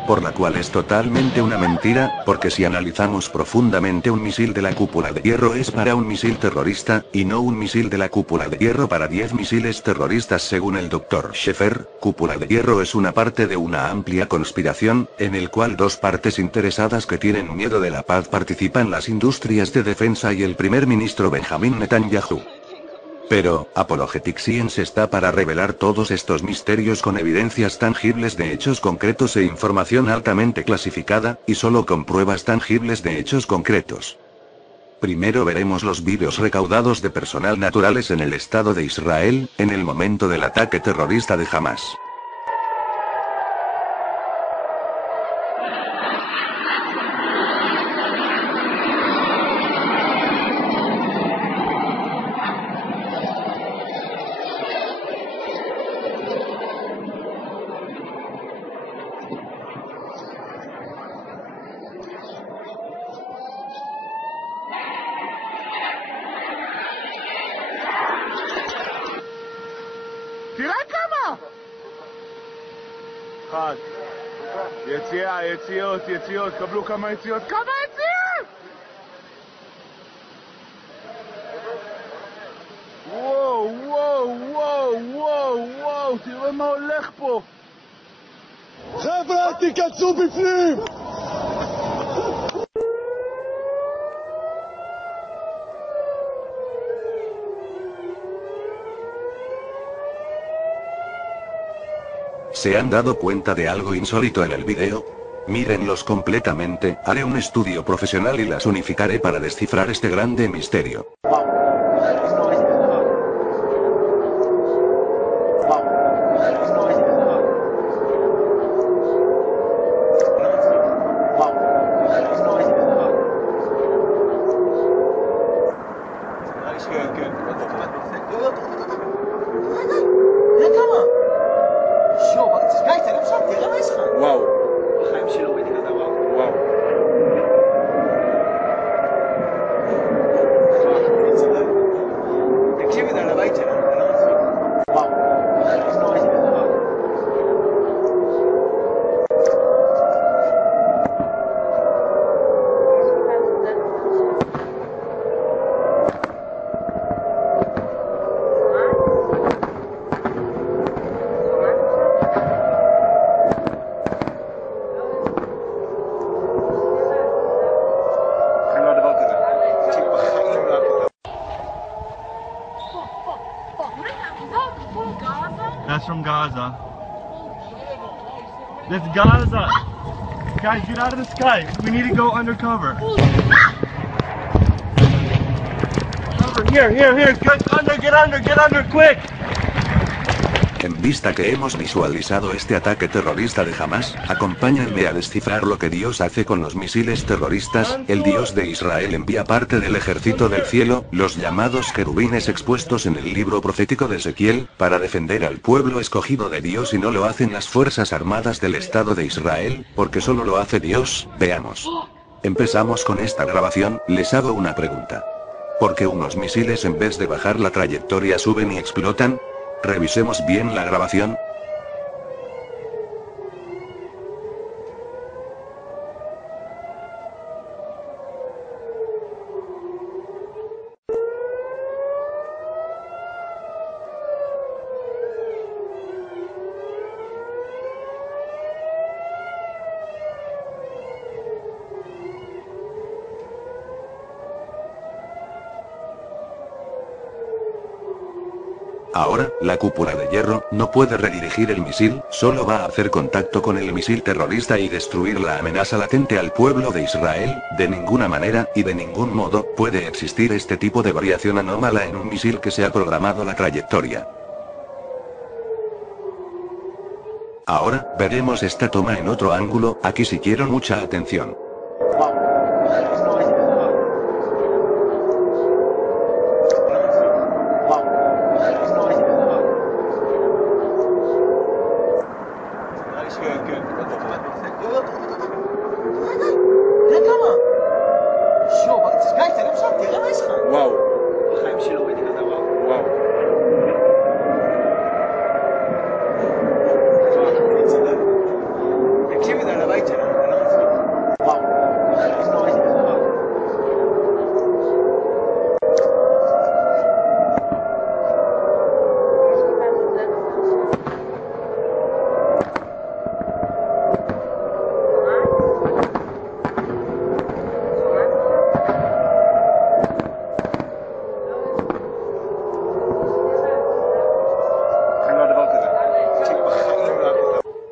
Por la cual es totalmente una mentira, porque si analizamos profundamente, un misil de la cúpula de hierro es para un misil terrorista, y no un misil de la cúpula de hierro para 10 misiles terroristas. Según el Dr. Shefer, cúpula de hierro es una parte de una amplia conspiración, en el cual 2 partes interesadas que tienen miedo de la paz participan: las industrias de defensa y el primer ministro Benjamin Netanyahu. Pero, Apologetic Science está para revelar todos estos misterios con evidencias tangibles de hechos concretos e información altamente clasificada, y solo con pruebas tangibles de hechos concretos. Primero veremos los vídeos recaudados de personal naturales en el Estado de Israel, en el momento del ataque terrorista de Hamas. יציאות, קבלו כמה יציאות, וואו, תראה מה הולך פה. חבר'ה, תיכנסו בפנים! ¿Se han dado cuenta de algo insólito en el video? Mírenlos completamente, haré un estudio profesional y las unificaré para descifrar este grande misterio. That's from Gaza. That's Gaza. Guys, get out of the sky. We need to go undercover. Here. Get under, quick. En vista que hemos visualizado este ataque terrorista de Hamás, acompáñenme a descifrar lo que Dios hace con los misiles terroristas. El Dios de Israel envía parte del ejército del cielo, los llamados querubines expuestos en el libro profético de Ezequiel, para defender al pueblo escogido de Dios, y no lo hacen las fuerzas armadas del Estado de Israel, porque solo lo hace Dios. Veamos. Empezamos con esta grabación. Les hago una pregunta. ¿Por qué unos misiles en vez de bajar la trayectoria suben y explotan? Revisemos bien la grabación. Ahora, la cúpula de hierro no puede redirigir el misil, solo va a hacer contacto con el misil terrorista y destruir la amenaza latente al pueblo de Israel. De ninguna manera, y de ningún modo, puede existir este tipo de variación anómala en un misil que se ha programado la trayectoria. Ahora, veremos esta toma en otro ángulo. Aquí sí quiero mucha atención.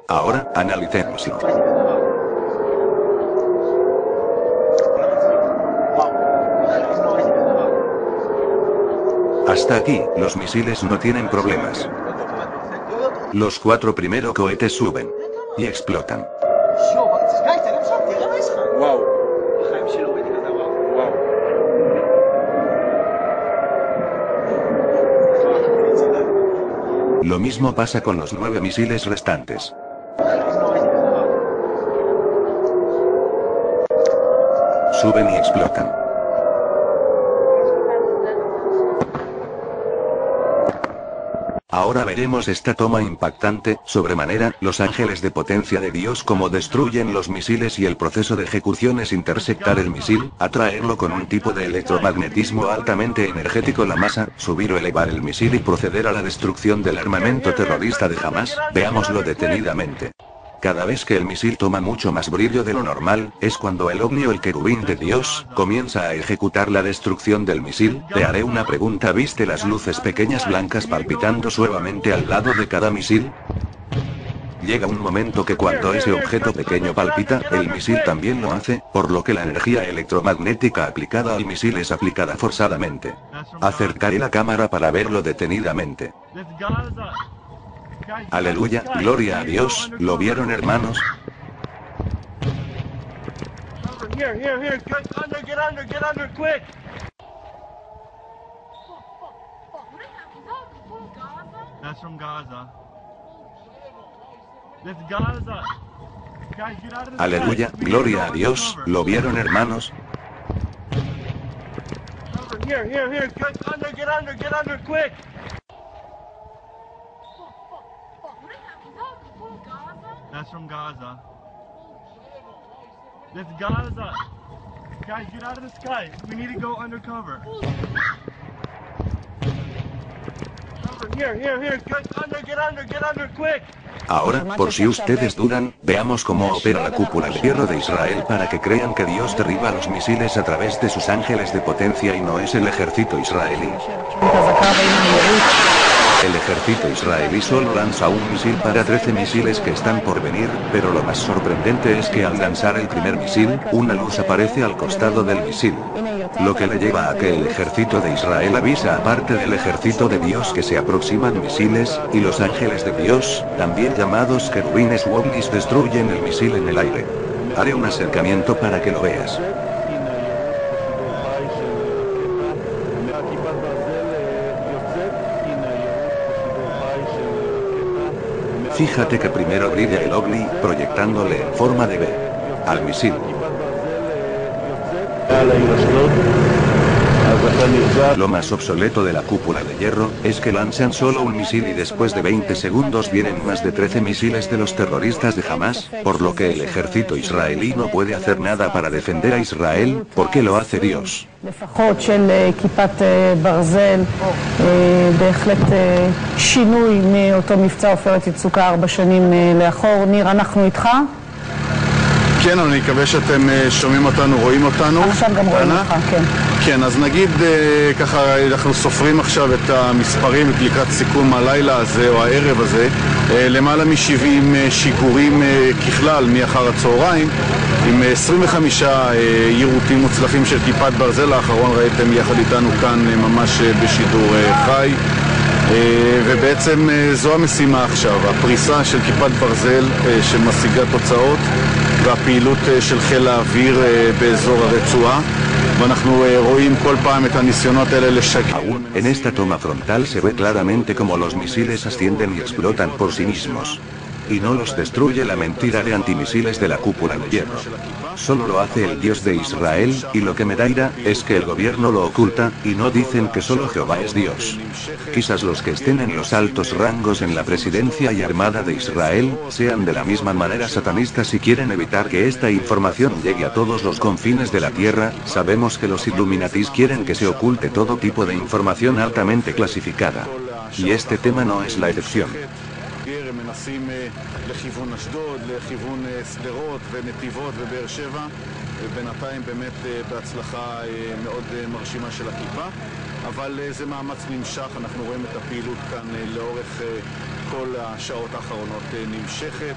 Ahora, analicémoslo. Hasta aquí, los misiles no tienen problemas. Los 4 primeros cohetes suben. Y explotan. Lo mismo pasa con los 9 misiles restantes. Suben y explotan. Ahora veremos esta toma impactante, sobremanera, los ángeles de potencia de Dios cómo destruyen los misiles, y el proceso de ejecución es intersectar el misil, atraerlo con un tipo de electromagnetismo altamente energético la masa, subir o elevar el misil y proceder a la destrucción del armamento terrorista de Hamás. Veámoslo detenidamente. Cada vez que el misil toma mucho más brillo de lo normal, es cuando el ovni o el querubín de Dios comienza a ejecutar la destrucción del misil. Te haré una pregunta. ¿Viste las luces pequeñas blancas palpitando suavemente al lado de cada misil? Llega un momento que cuando ese objeto pequeño palpita, el misil también lo hace, por lo que la energía electromagnética aplicada al misil es aplicada forzadamente. Acercaré la cámara para verlo detenidamente. Aleluya, gloria a Dios, ¿lo vieron, hermanos? Here, get under, quick! That's from Gaza. That's Gaza. Guys, get out of the Aleluya, sky. gloria a Dios, ¿lo vieron, hermanos? Here, get under, quick! That's from Gaza. That's Gaza. Guys, get out of the sky. We need to go undercover. Here, get under, quick! Ahora, por si ustedes dudan, veamos cómo opera la cúpula de hierro de Israel para que crean que Dios derriba los misiles a través de sus ángeles de potencia y no es el ejército israelí. El ejército israelí solo lanza un misil para 13 misiles que están por venir, pero lo más sorprendente es que al lanzar el primer misil, una luz aparece al costado del misil. Lo que le lleva a que el ejército de Israel avisa a parte del ejército de Dios que se aproximan misiles, y los ángeles de Dios, también llamados querubines u ovnis, destruyen el misil en el aire. Haré un acercamiento para que lo veas. Fíjate que primero brilla el ovni, proyectándole en forma de B al misil. Lo más obsoleto de la cúpula de hierro es que lanzan solo un misil y después de 20 segundos vienen más de 13 misiles de los terroristas de Hamas, por lo que el ejército israelí no puede hacer nada para defender a Israel, porque lo hace Dios. לפחות של כיפת ברזל, בהחלט שינוי מאותו מבצע עופרת יצוקה 4 שנים לאחור. ניר, אנחנו איתך? כן, אני מקווה שאתם שומעים אותנו, רואים אותנו. עכשיו גם רואים אותך, כן. כן, אז נגיד ככה, אנחנו סופרים עכשיו את המספרים לקראת סיכום הלילה הזה או הערב הזה. למעלה מ-70 שיגורים ככלל מאחר הצהריים, עם 25 יירוטים מוצלחים של כיפת ברזל. האחרון ראיתם יחד איתנו כאן ממש בשידור חי. ובעצם זו המשימה עכשיו, הפריסה של כיפת ברזל שמשיגה תוצאות, והפעילות של חיל האוויר באזור הרצועה, ואנחנו רואים כל פעם את הניסיונות האלה לשגר. En esta toma frontal se ve claramente como los misiles ascienden y explotan por sí mismos. Y no los destruye la mentira de antimisiles de la cúpula de hierro. Solo lo hace el Dios de Israel, y lo que me da ira es que el gobierno lo oculta, y no dicen que solo Jehová es Dios. Quizás los que estén en los altos rangos en la presidencia y armada de Israel, sean de la misma manera satanistas y quieren evitar que esta información llegue a todos los confines de la tierra. Sabemos que los Illuminatis quieren que se oculte todo tipo de información altamente clasificada. Y este tema no es la excepción. מנסים לכיוון אשדוד, לכיוון סדרות ונתיבות ובאר שבע, ובינתיים באמת בהצלחה מאוד מרשימה של הכיפה, אבל זה מאמץ נמשך. אנחנו רואים את הפעילות כאן לאורך כל השעות האחרונות נמשכת.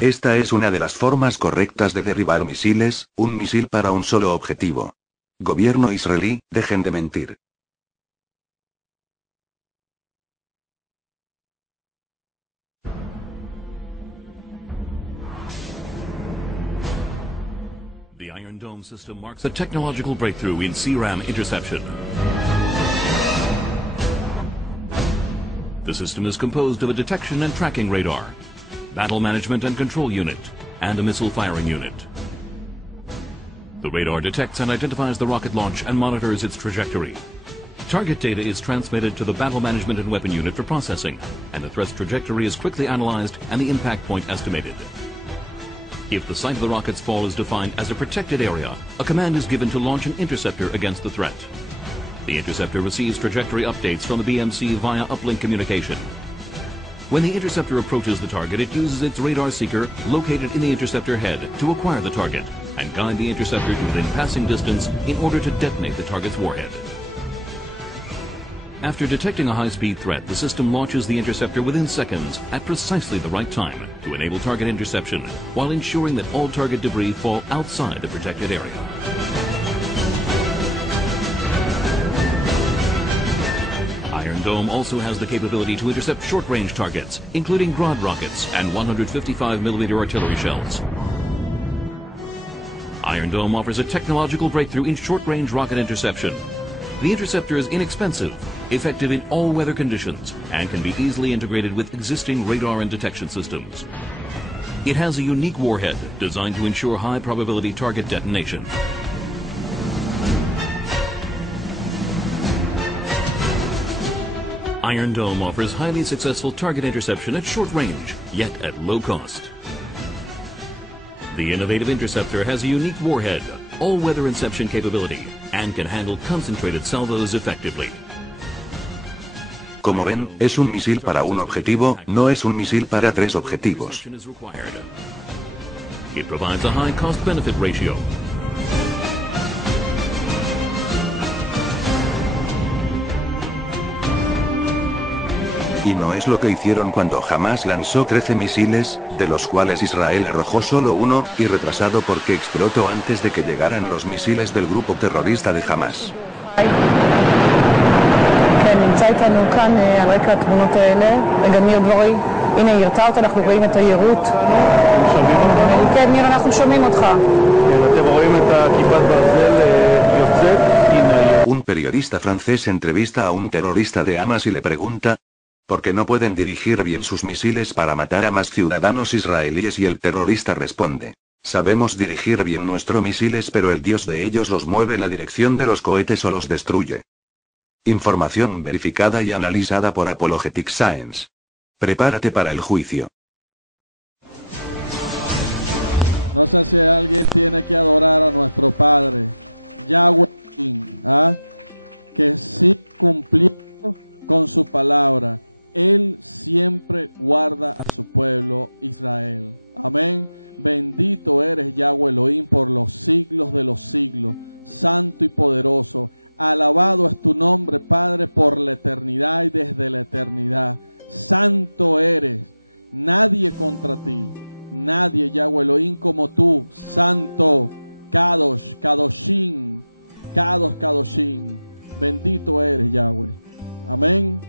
Esta es una de las formas correctas de derribar misiles, un misil para un solo objetivo. Gobierno israelí, dejen de mentir. The Iron Dome system marks a technological breakthrough in CRAM interception. The system is composed of a detection and tracking radar, battle management and control unit, and a missile firing unit. The radar detects and identifies the rocket launch and monitors its trajectory. Target data is transmitted to the battle management and weapon unit for processing, and the threat's trajectory is quickly analyzed and the impact point estimated. If the site of the rocket's fall is defined as a protected area, a command is given to launch an interceptor against the threat. The interceptor receives trajectory updates from the BMC via uplink communication. When the interceptor approaches the target, it uses its radar seeker located in the interceptor head to acquire the target and guide the interceptor to within passing distance in order to detonate the target's warhead. After detecting a high-speed threat, the system launches the interceptor within seconds at precisely the right time to enable target interception, while ensuring that all target debris fall outside the protected area. Iron Dome also has the capability to intercept short-range targets, including Grad rockets and 155mm artillery shells. Iron Dome offers a technological breakthrough in short-range rocket interception. The interceptor is inexpensive, effective in all weather conditions, and can be easily integrated with existing radar and detection systems. It has a unique warhead designed to ensure high probability target detonation. Iron Dome offers highly successful target interception at short range, yet at low cost. The innovative interceptor has a unique warhead, all-weather inception capability, and can handle concentrated salvos effectively. Como ven, es un misil para un objetivo, no es un misil para 3 objetivos. It provides a high cost-benefit ratio. Y no es lo que hicieron cuando Hamas lanzó 13 misiles, de los cuales Israel arrojó solo uno, y retrasado porque explotó antes de que llegaran los misiles del grupo terrorista de Hamas. נמצא איתנו כאן על רקע התמונות האלה, וגם ניר דבורי, הנה היא הרתה אותה, אנחנו רואים את היירוט. כן, ניר, אנחנו שומעים אותך. אתם רואים את הכיפת ברזל יוצאת, הנה. Un periodista francés entrevista a un terrorista de Hamas y le pregunta ¿por qué no pueden dirigir bien sus misiles para matar a más ciudadanos israelíes? Y el terrorista responde: sabemos dirigir bien nuestros misiles, pero el Dios de ellos los mueve en la dirección de los cohetes o los destruye. Información verificada y analizada por Apologetic Science. Prepárate para el juicio. No sé si alguien tiene que adorar a nuestro Padre, Yahweh, que sí cumplió con su palabra. Él siempre guarda a su pueblo Israel. Amén. Bendito eres, Yahweh Elohim, por los siglos de los siglos. Santo y poderoso. Alabado es tu nombre, Padre, por la eternidad y desde la eternidad. Santo eres. Nadie contra ti. Nadie, Yahweh Elohim, como tú. Santo. Kadosh, Kadoshim. Kadosh, Kadoshim. Bendito eres, Yahweh. Amén.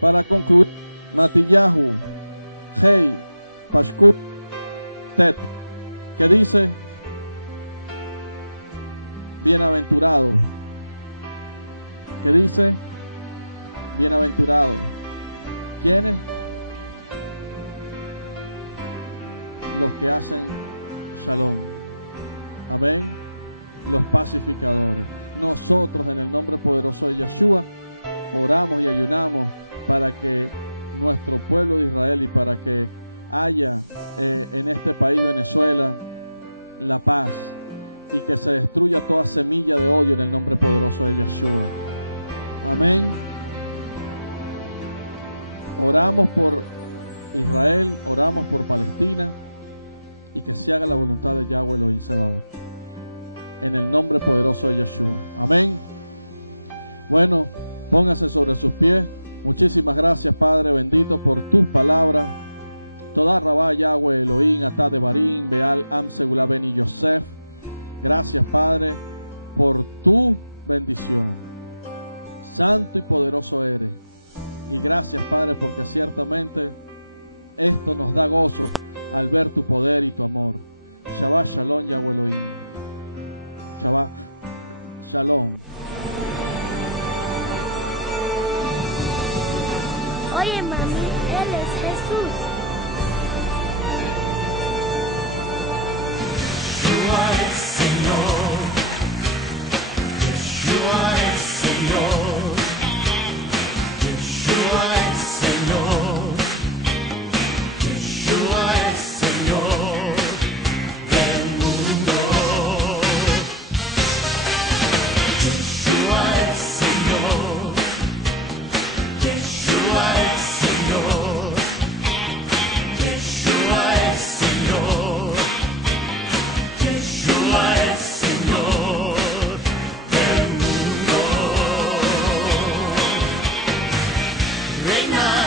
Para concluir, Matillahu, Hei, Pashkut, Tet, que dice: bienaventurado. ¿Qué dice? Bienaventurado. ¿Quiénes? Los que hacen shalom. Amén. Los pacificadores. Nosotros, en el nombre poderoso de Yeshua, oramos y ayunamos para que nuestro pueblo de Israel y para que haya en este país, Venezuela, la paz, y que se destruya toda semilla de odio en el nombre poderoso de Yeshua. Amén. Oramos por Israel, oramos por Palestina, y que se haga la voluntad de Yahweh Elohim Sebaot, en el nombre poderoso de Yeshua. Amén. Bueno, póngase sobre sus pies. Muchísimas gracias, Padre bendito, por tus palabras. Toda Rabá Yahweh Elohim, Atá de Barín, Beal, Am, Segulá, Beni, Yosef. Gracias, Padre, por tu bendición. Santo y poderoso eres. Y gracias, Padre, porque ciertamente esto nos da gozo al ver tu poder y tu amor. Shabbat Shalom, Yahweh Elohim. Shabbat Shalom. Oye, mami, Él es Jesús. Yeshua es Señor. Yeshua es Señor. Yeshua es Señor. Yeshua es Señor del mundo. Yeshua es Señor. Yeshua es Señor. reina